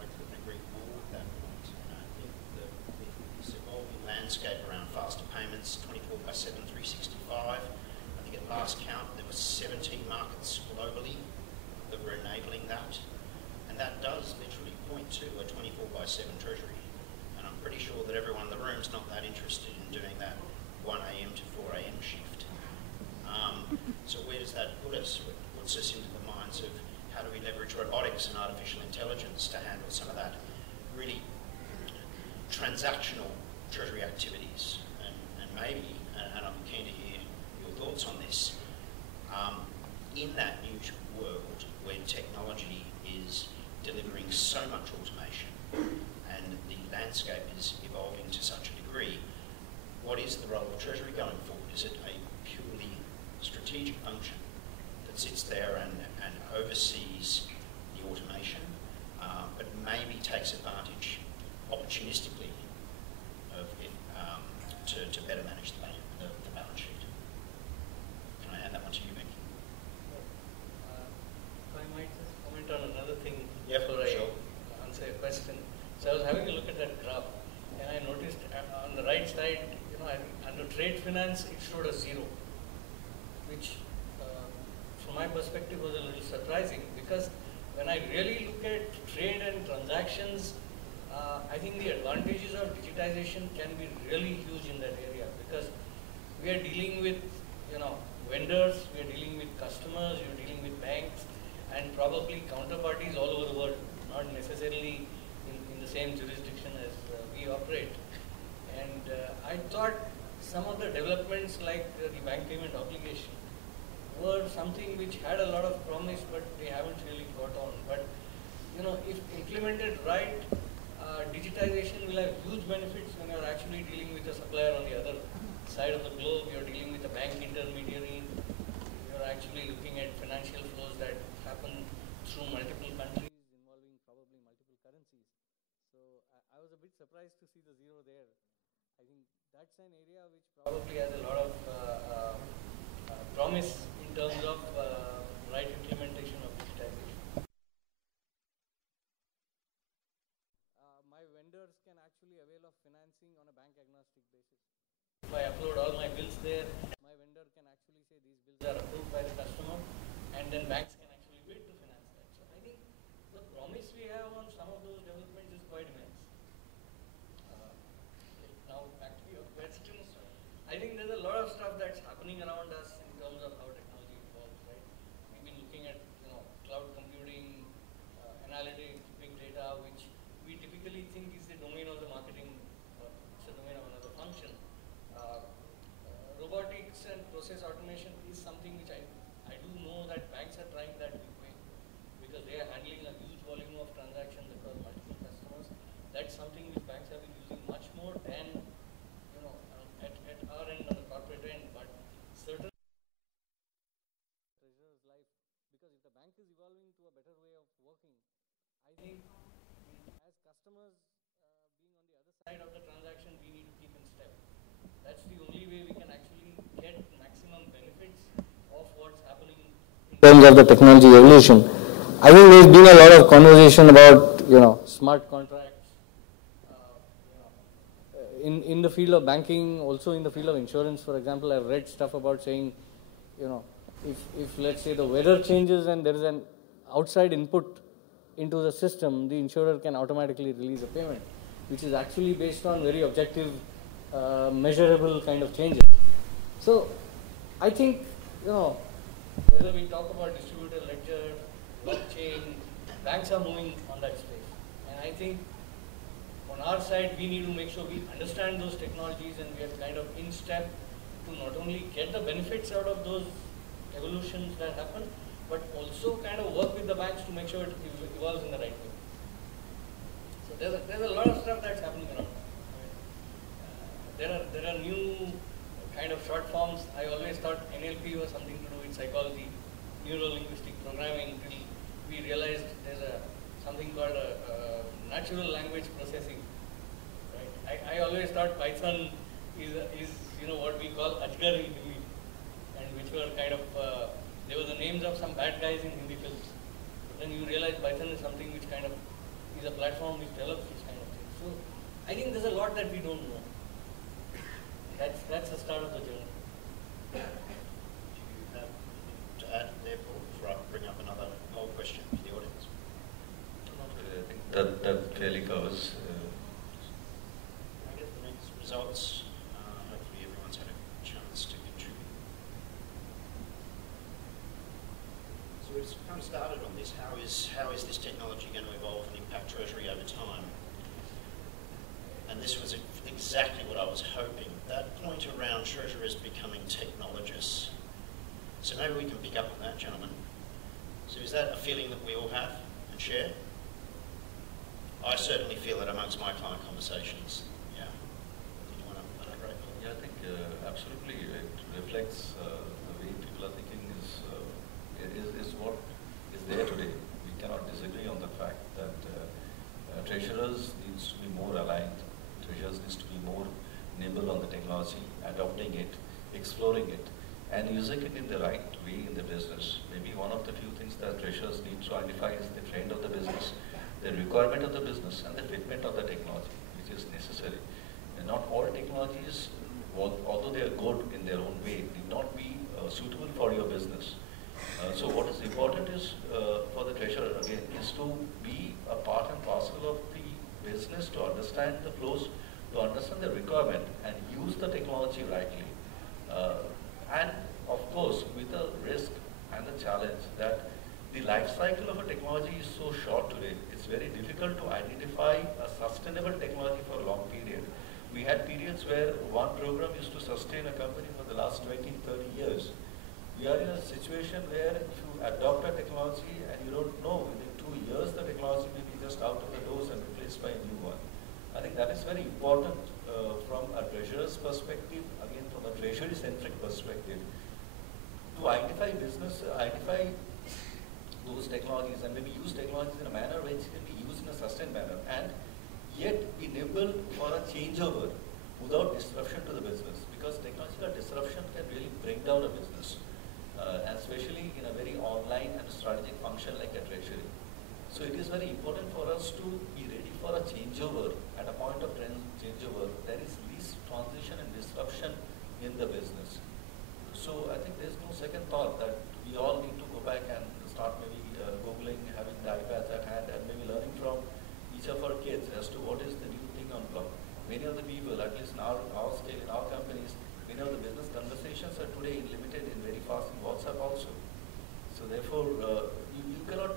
I couldn't agree more with that point. I think that with this evolving landscape around faster payments, 24/7, 365, I think at last count there were 17 markets globally that were enabling that. And that does literally point to a 24/7 treasury. And I'm pretty sure that everyone in the room is not that interested in doing that 1 a.m. to 4 a.m. shift. So where does that put us? It puts us into the minds of how do we leverage robotics and artificial intelligence to handle some of that really transactional treasury activities. And maybe, and I'm keen to hear your thoughts on this, in that new world where technology is delivering so much automation and the landscape is evolving to such a degree, what is the role of Treasury going forward? Is it a purely strategic function that sits there and oversees the automation, but maybe takes advantage opportunistically of it to better manage the balance sheet? Can I hand that one to you, Mick? If I might just comment on another thing before I answer your question. So I was having a look at that graph, and I noticed on the right side, under trade finance, it showed a 0, which from my perspective was a little surprising because when I really look at trade and transactions, I think the advantages of digitization can be really huge in that area, because we are dealing with, vendors, we are dealing with customers, we are dealing with banks, and probably counterparties all over the world, not necessarily in the same jurisdiction as we operate. And I thought some of the developments like the bank payment obligation were something which had a lot of promise, but they haven't really got on. But if implemented right, digitization will have huge benefits when you're actually dealing with a supplier on the other side of the globe. You're dealing with a bank intermediary. You're actually looking at financial flows that happen through multiple countries involving probably multiple currencies. So I was a bit surprised to see the zero there. I think that's an area which probably has a lot of promise in terms of right implementation of digitization. My vendors can actually avail of financing on a bank agnostic basis. If I upload all my bills there, my vendor can actually say these bills are approved by the customer, and then banks can actually bid to finance that. So I think the promise we have on some of those developments is quite immense. Now back to your question. I think there's a lot of stuff that's happening around us in terms of how technology evolves, right? We've been looking at cloud computing, analytics, big data, which we typically think is the domain of the marketing, it's a domain of another function. Robotics and process automation is something which I do know that banks are trying that big way, because they are handling a huge volume of transactions across multiple customers. That's something which banks have been using much more than at our end, on the corporate end, but certainly treasurer's life, because if the bank is evolving to a better way of working, I think as customers being on the other side of the transaction, we need to keep in step. That's the only way we can actually get maximum benefits of what's happening in terms of the technology evolution. I think there's been a lot of conversation about smart contracts. In the field of banking, also in the field of insurance, for example, I've read stuff about saying, if let's say the weather changes and there is an outside input into the system, the insurer can automatically release a payment, which is actually based on very objective, measurable kind of changes. So I think, whether we talk about distributed ledger, blockchain, banks are moving on that space. And I think on our side, we need to make sure we understand those technologies and we are kind of in step to not only get the benefits out of those evolutions that happen, but also kind of work with the banks to make sure it evolves in the right way. So there's a lot of stuff that's happening around. There are new kind of short forms. I always thought NLP was something to do with psychology, neuro-linguistic programming, until we realized there's something called natural language processing. Right? I always thought Python is what we call Ajgar in Hindi, and which were kind of they were the names of some bad guys in Hindi films. But then you realize Python is something which kind of is a platform which develops this kind of thing. So I think there's a lot that we don't know. That's the start of the journey. Do you have anything to add there, Paul, before I bring up another whole question for the audience? Not really. I think that clearly covers. I get the next results. Hopefully everyone's had a chance to contribute. So we've kind of started on this. How is this technology going to evolve and impact Treasury over time? And this was exactly what I was hoping. That point around treasurers becoming technologists. So maybe we can pick up on that, gentlemen. So is that a feeling that we all have and share? I certainly feel that amongst my client conversations. Yeah. Do you want to elaborate? Yeah, I think absolutely it reflects the way people are thinking is what is there today. We cannot disagree on the fact that treasurers needs to be more aligned. Treasurers needs to be more nimble on the technology, adopting it, exploring it, and using it in the right way in the business. Maybe one of the few things that treasurers need to identify is the trend of the business, the requirement of the business, and the fitment of the technology, which is necessary. And not all technologies, although they are good in their own way, need not be suitable for your business. So what is important is for the treasurer business to understand the flows, to understand the requirement and use the technology rightly. And of course, with the risk and the challenge that the life cycle of a technology is so short today, it's very difficult to identify a sustainable technology for a long period. We had periods where one program used to sustain a company for the last 20, 30 years. We are in a situation where if you adopt a technology and you don't know, within 2 years the technology may be just out of the doors and replaced by a new one. I think that is very important from a treasurer's perspective, again from a treasury-centric perspective, to identify those technologies and maybe use technologies in a manner which can be used in a sustained manner and yet be nimble for a changeover without disruption to the business, because technological disruption can really bring down a business, and especially in a very online and strategic function like a treasury. So it is very important for us to be ready for a changeover. At a point of changeover, there is least transition and disruption in the business. So I think there's no second thought that we all need to go back and start maybe Googling, having the iPads at hand, and maybe learning from each of our kids as to what is the new thing on block. Many of the people, at least in our scale, in our companies, many of the business conversations are today limited in very fast in WhatsApp also. So therefore, you cannot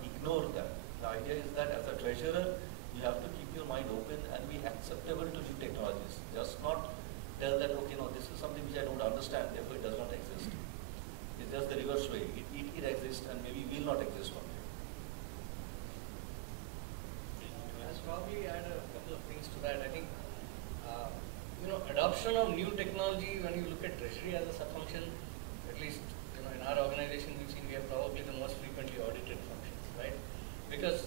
ignore that. The idea is that as a treasurer, you have to keep your mind open and be acceptable to new technologies. Just not tell that, okay, no, this is something which I don't understand, therefore it does not exist. It's just the reverse way. It exists and maybe will not exist one day. I'll probably add a couple of things to that. I think, adoption of new technology, when you look at treasury as a sub-function, at least in our organization, we've seen we are probably the most frequently audited functions, right? Because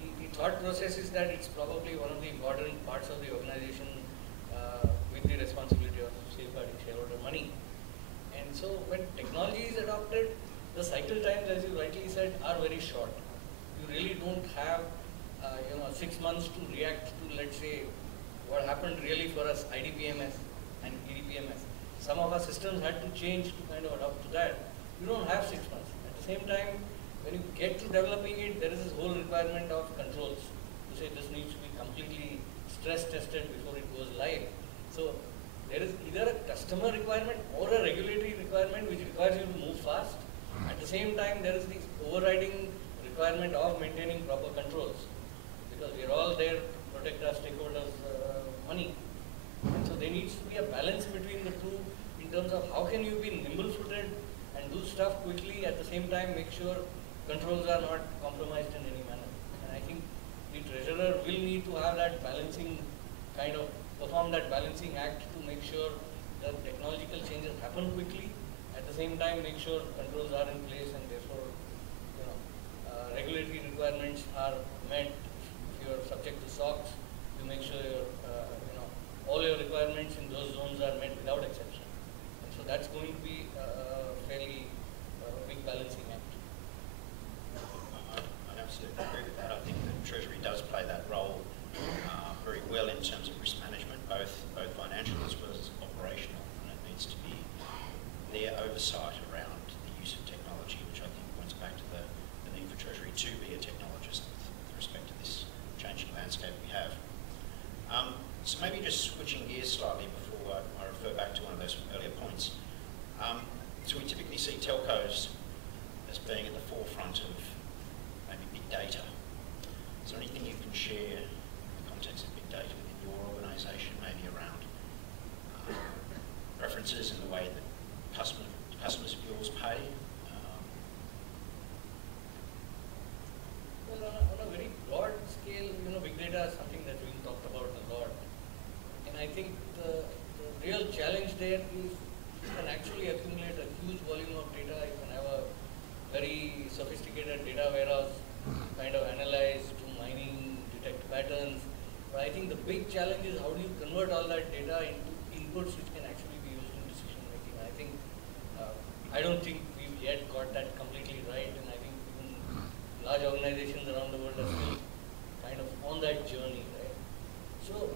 the thought process is that it's probably one of the important parts of the organization with the responsibility of safeguarding shareholder money. And so when technology is adopted, the cycle times, as you rightly said, are very short. You really don't have 6 months to react to, let's say, what happened really for us, IDPMS and EDPMS. Some of our systems had to change to kind of adapt to that. You don't have 6 months. At the same time, when you get to developing it, there is this whole requirement of controls to say this needs to be completely stress tested before it goes live. So there is either a customer requirement or a regulatory requirement which requires you to move fast. At the same time, there is the overriding requirement of maintaining proper controls, because we are all there to protect our stakeholders' money. And so there needs to be a balance between the two in terms of how can you be nimble-footed and do stuff quickly, at the same time make sure controls are not compromised in any manner. And I think the treasurer will need to have that balancing perform that balancing act to make sure that technological changes happen quickly, at the same time make sure controls are in place and therefore regulatory requirements are met. If you are subject to SOX, you make sure all your requirements in those zones are met without exception. And so that's going to be a fairly big balancing act. I absolutely agree with that. I think the Treasury does play that role very well in terms of risk management, both financial as well as operational, and it needs to be their oversight around the use of technology, which I think points back to the need for Treasury to be a technologist with respect to this changing landscape we have. So maybe just switching gears slightly before I refer back to one of those earlier points. So we typically see telcos as being at the forefront of maybe big data. Is there anything you can share in the context of big data within your organisation, maybe around preferences in the way that customers of yours pay? Well, on a very broad scale, big data is something that's being talked about a lot. And I think the real challenge there is you can actually accumulate a huge volume of data. You can have a very sophisticated data warehouse, kind of analyze, do mining, detect patterns. But I think the big challenge is how do you convert all that data into inputs which can actually be used in decision making. I think I don't think we've yet got that completely right, and I think even large organizations around the world are still kind of on that journey, right? So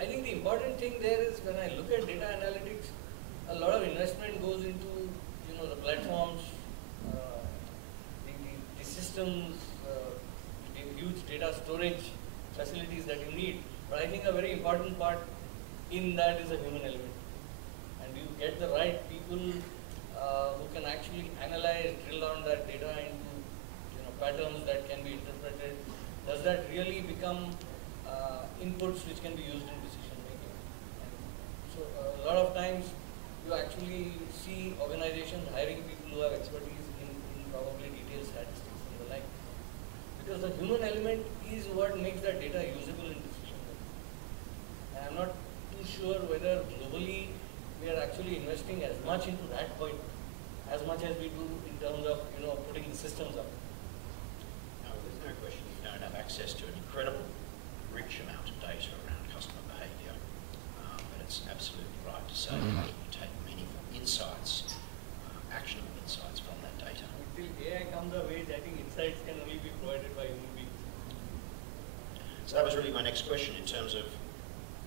I think the important thing there is when I look at data analytics, a lot of investment goes into the platforms, the systems, the huge data storage facilities that a very important part in that is a human element. And you get the right people who can actually analyze, drill down that data into patterns that can be interpreted. Does that really become inputs which can be used in decision making? And so a lot of times you actually see organizations hiring people who have expertise in probably detailed statistics and the like. Because the human element is what makes that data usable in decision making. And I'm not too sure whether globally we are actually investing as much into that point as much as we do in terms of putting the systems up. No, there's no question you don't have access to an incredible, rich amount of data around customer behaviour, but it's absolutely right to say that you take meaningful insights, actionable insights from that data. Until AI comes of age, I think insights can only be provided by human beings. So that was really my next question in terms of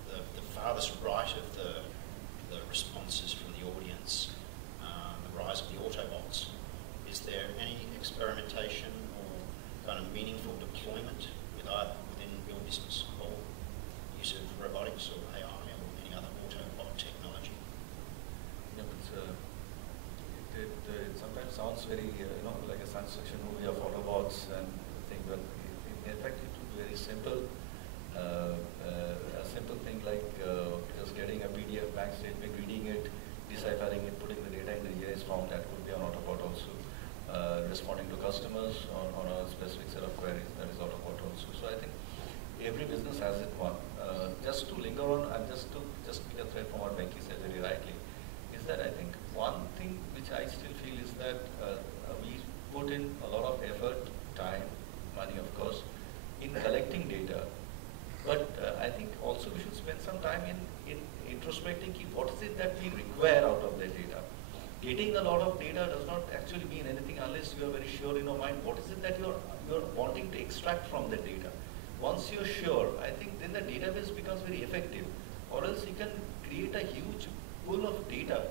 the farthest right of the responses from the audience, the rise of the Autobots. Is there any experimentation or kind of meaningful deployment with either within your business or use of robotics or AI or any other Autobot technology? Yeah, but it sometimes sounds very, like a science fiction movie of Autobots and thing, but in fact it would be very simple. A simple thing like just getting a PDF bank statement, reading it, deciphering it, putting the data in the EIS form, that could be an Autobot also. Responding to customers on a specific set of queries, that is Autobot also. So I think every business has it one. Just to linger on, and just pick a thread from what Venki said very rightly, is that I think one thing which I still feel is that we put in a lot of effort, time, money of course, in collecting data. But I think also we should spend some time in introspecting what is it that we require out of that data. Getting a lot of data does not actually mean anything unless you are very sure in your mind what is it that you're wanting to extract from the data. Once you're sure, I think then the database becomes very effective. Or else you can create a huge pool of data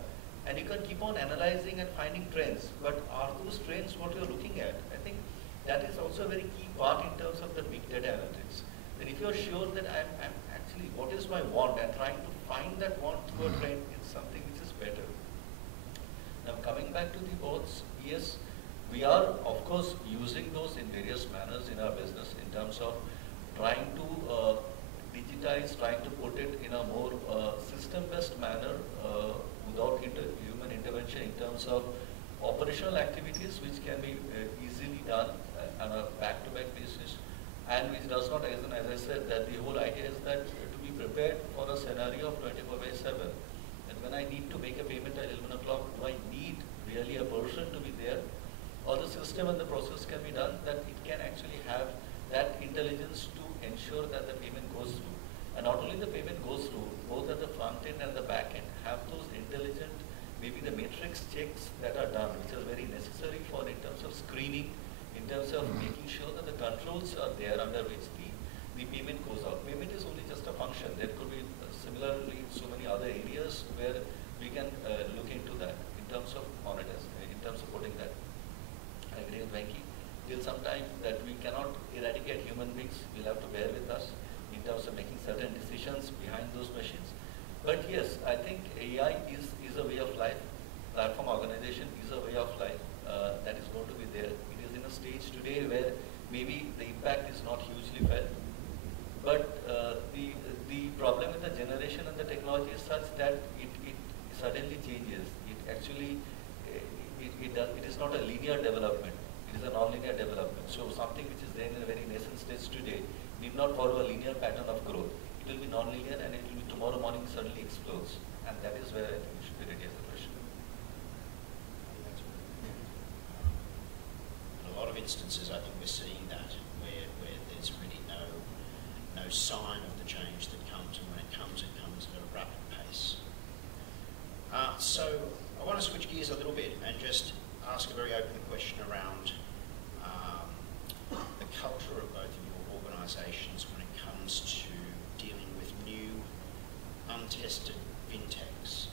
and you can keep on analyzing and finding trends. But are those trends what you're looking at? I think that is also a very key part in terms of the big data analytics. That if you're sure that I'm actually, what is my want, and trying to find that want through a trend is something which is better. Now coming back to the bots, yes, we are of course using those in various manners in our business in terms of trying to digitize, trying to put it in a more system-based manner without human intervention in terms of operational activities which can be easily done on a back-to-back basis, and which does not, as I said, that the whole idea is that to be prepared for a scenario of 24/7. And when I need to make a payment at 11 o'clock, do I need really a person to be there? Or the system and the process can be done that it can actually have that intelligence to ensure that the payment goes through. And not only the payment goes through, both at the front end and the back end have those intelligent, maybe the matrix checks that are done, which are very necessary for in terms of screening, in terms of making sure that the controls are there under which the payment goes out. Payment is only just a function. There could be similarly so many other areas where we can look into that in terms of monetizing, in terms of putting that. I agree with Venki. Till some time that we cannot eradicate human beings, we'll have to bear with us in terms of making certain decisions behind those machines. But yes, I think AI is a way of life. Platform organization is a way of life that is going to be there. It is in a stage today where maybe the impact is not hugely felt. But the problem with the generation and the technology is such that it suddenly changes. It actually, it is not a linear development. It is a non-linear development. So something which is there in a very nascent stage today need not follow a linear pattern of growth. It will be non-linear and it will be tomorrow morning suddenly explodes. And that is where I think we should be ready as a question. In a lot of instances, I think we're seeing that where there's really no sign of the change that comes, and when it comes at a rapid pace. So I want to switch gears a little bit and just ask a very open question around the culture of both of your organisations when it comes to dealing with new, untested fintechs.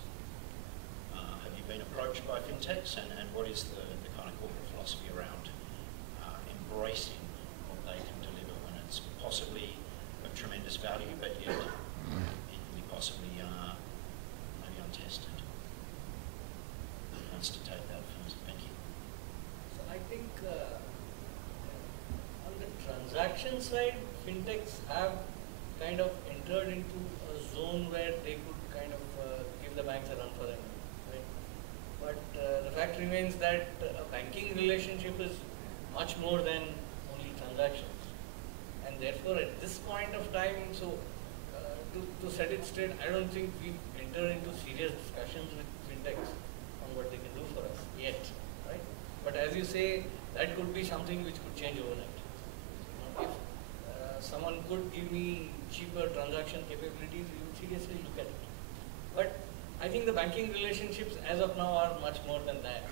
Have you been approached by fintechs, and what is the kind of corporate philosophy around embracing what they can deliver when it's possibly of tremendous value, but yet possibly maybe untested. Who wants to take that first? Thank you. So I think on the transaction side, fintechs have kind of entered into a zone where they could kind of give the banks a run for their money, right? But the fact remains that a banking relationship is much more than only transactions. And therefore, at this point of time, so to set it straight, I don't think we've entered into serious discussions with fintechs on what they can do for us yet, right? But as you say, that could be something which could change overnight. If someone could give me cheaper transaction capabilities, we would seriously look at it. But I think the banking relationships as of now are much more than that.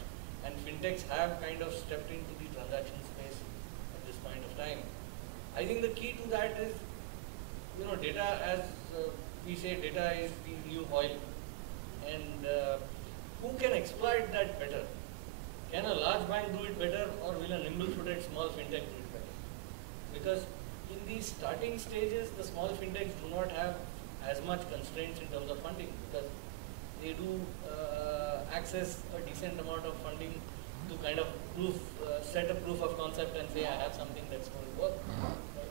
And fintechs have kind of stepped into the transaction space at this point of time. I think the key to that is, data, as we say, data is the new oil. And who can exploit that better? Can a large bank do it better, or will a nimble-footed small fintech do it better? Because in these starting stages, the small fintechs do not have as much constraints in terms of funding, because they do access a decent amount of funding to kind of set a proof of concept and say, I have something that's going to work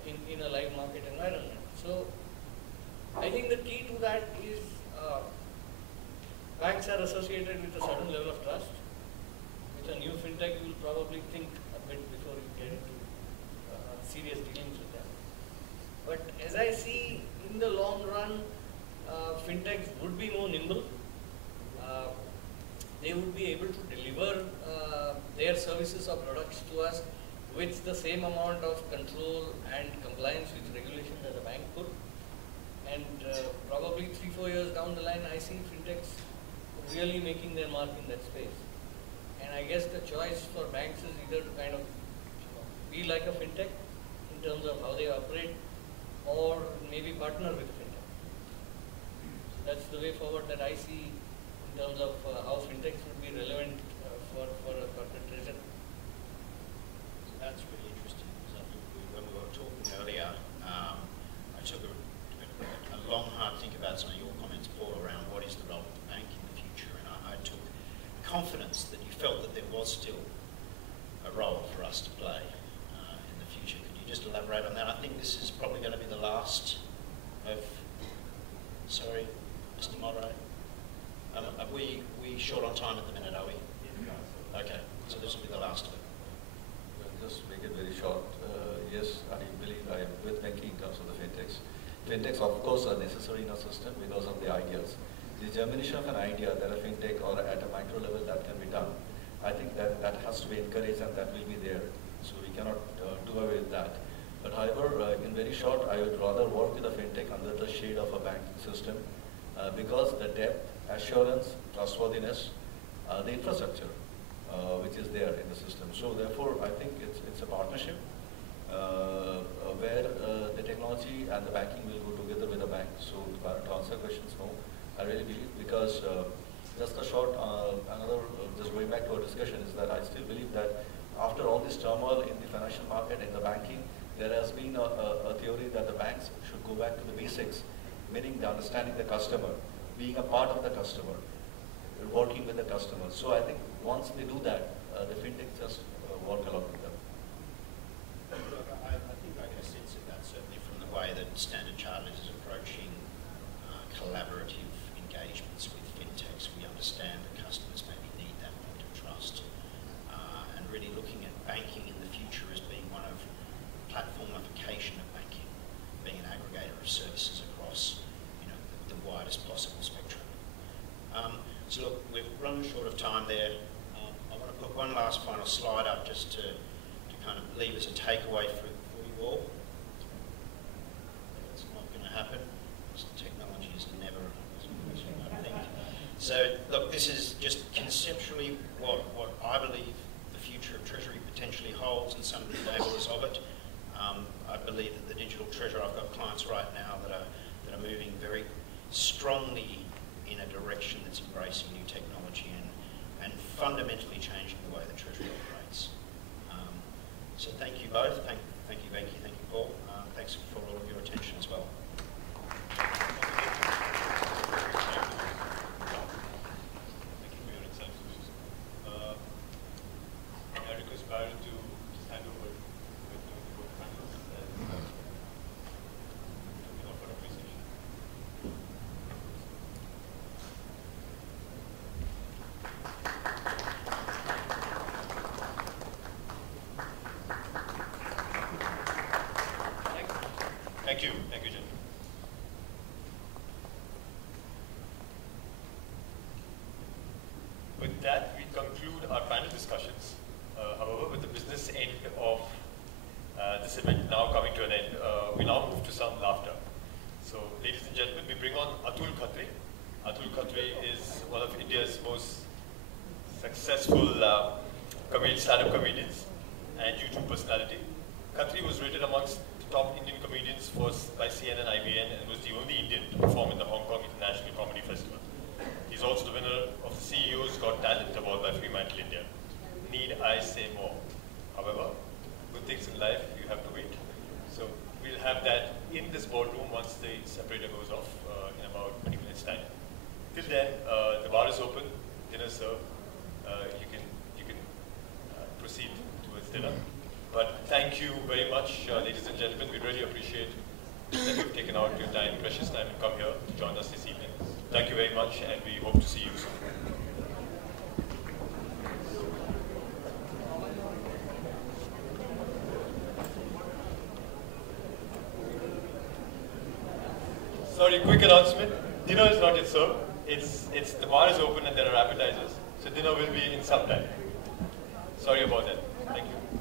in a live market environment. So I think the key to that is banks are associated with a certain level of trust. With a new fintech, you will probably think a bit before you get into serious dealings with them. But as I see, in the long run, fintechs would be more nimble. They would be able to deliver their services or products to us with the same amount of control and compliance with regulations as a bank could. And probably 3-4 years down the line, I see fintechs really making their mark in that space. And I guess the choice for banks is either to kind of be like a fintech in terms of how they operate, or maybe partner with a fintech. So that's the way forward that I see in terms of how fintechs would be relevant for a corporate treasury. So that's really interesting, because I think when we were talking earlier, I took a long, hard think about some of your comments, Paul, around what is the role of the bank in the future, and I took confidence that you felt that there was still a role for us to play in the future. Could you just elaborate on that? I think this is probably going to be the last of, sorry, Mr. Moderator. Are we short on time at the minute, are we? Okay, so this will be the last of it. Well, just make it very short. Yes, I believe I am with Venki in terms of the fintechs. Fintechs, of course, are necessary in a system because of the ideas. The germination of an idea that a fintech or at a micro level that can be done, I think that has to be encouraged and that will be there. So we cannot do away with that. But however, in very short, I would rather work with a fintech under the shade of a banking system because the depth, assurance, trustworthiness, the infrastructure which is there in the system. So therefore, I think it's a partnership where the technology and the banking will go together with the bank. So to answer questions, no, I really believe, because just a short, just going back to our discussion, is that I still believe that after all this turmoil in the financial market, in the banking, there has been a theory that the banks should go back to the basics, meaning the understanding the customer, being a part of the customer, working with the customer. So I think once they do that, the fintechs just work along with them. I think I get a sense of that, certainly from the way that Standard Chartered is approaching collaborative engagements with fintechs. We understand that customers maybe need that point of trust, and really looking at banking in the future as being one of platformification of banking, being an aggregator of services across the widest possible spectrum. So look, we've run short of time there. I want to put one last final slide up just to kind of leave as a takeaway for you all. It's not going to happen. Technology is never I think. So look, this is just conceptually what I believe the future of Treasury potentially holds and some of the enablers of it. I believe that the digital treasurer, I've got clients right now that are moving very strongly in a direction that's embracing new technology and fundamentally changing the way the Treasury operates. So thank you both. Thank you, Venki. Thank you, Paul. Thanks for all of your attention as well. with that, we conclude our panel discussions. However, with the business end of this event now coming to an end, we now move to some laughter. So, ladies and gentlemen, we bring on Atul Khatri. Atul Khatri is one of India's most successful stand-up comedians and YouTube personality. Khatri was rated amongst the top Indian comedians by CNN IBN and was the only Indian to perform in the Hong Kong International Comedy Festival. He's also the winner of the CEO's Got Talent Award by Fremantle India. Need I say more? However, good things in life, you have to wait. So we'll have that in this boardroom once the separator goes off in about 20 minutes' time. Till then, the bar is open, dinner served. You can proceed towards dinner. But thank you very much, ladies and gentlemen. We really appreciate that you've taken out your time, precious time, and come here to join us this evening. Thank you very much, and we hope to see you soon. Sorry, quick announcement. Dinner is not yet served. The bar is open and there are appetizers. So dinner will be in some time. Sorry about that. Thank you.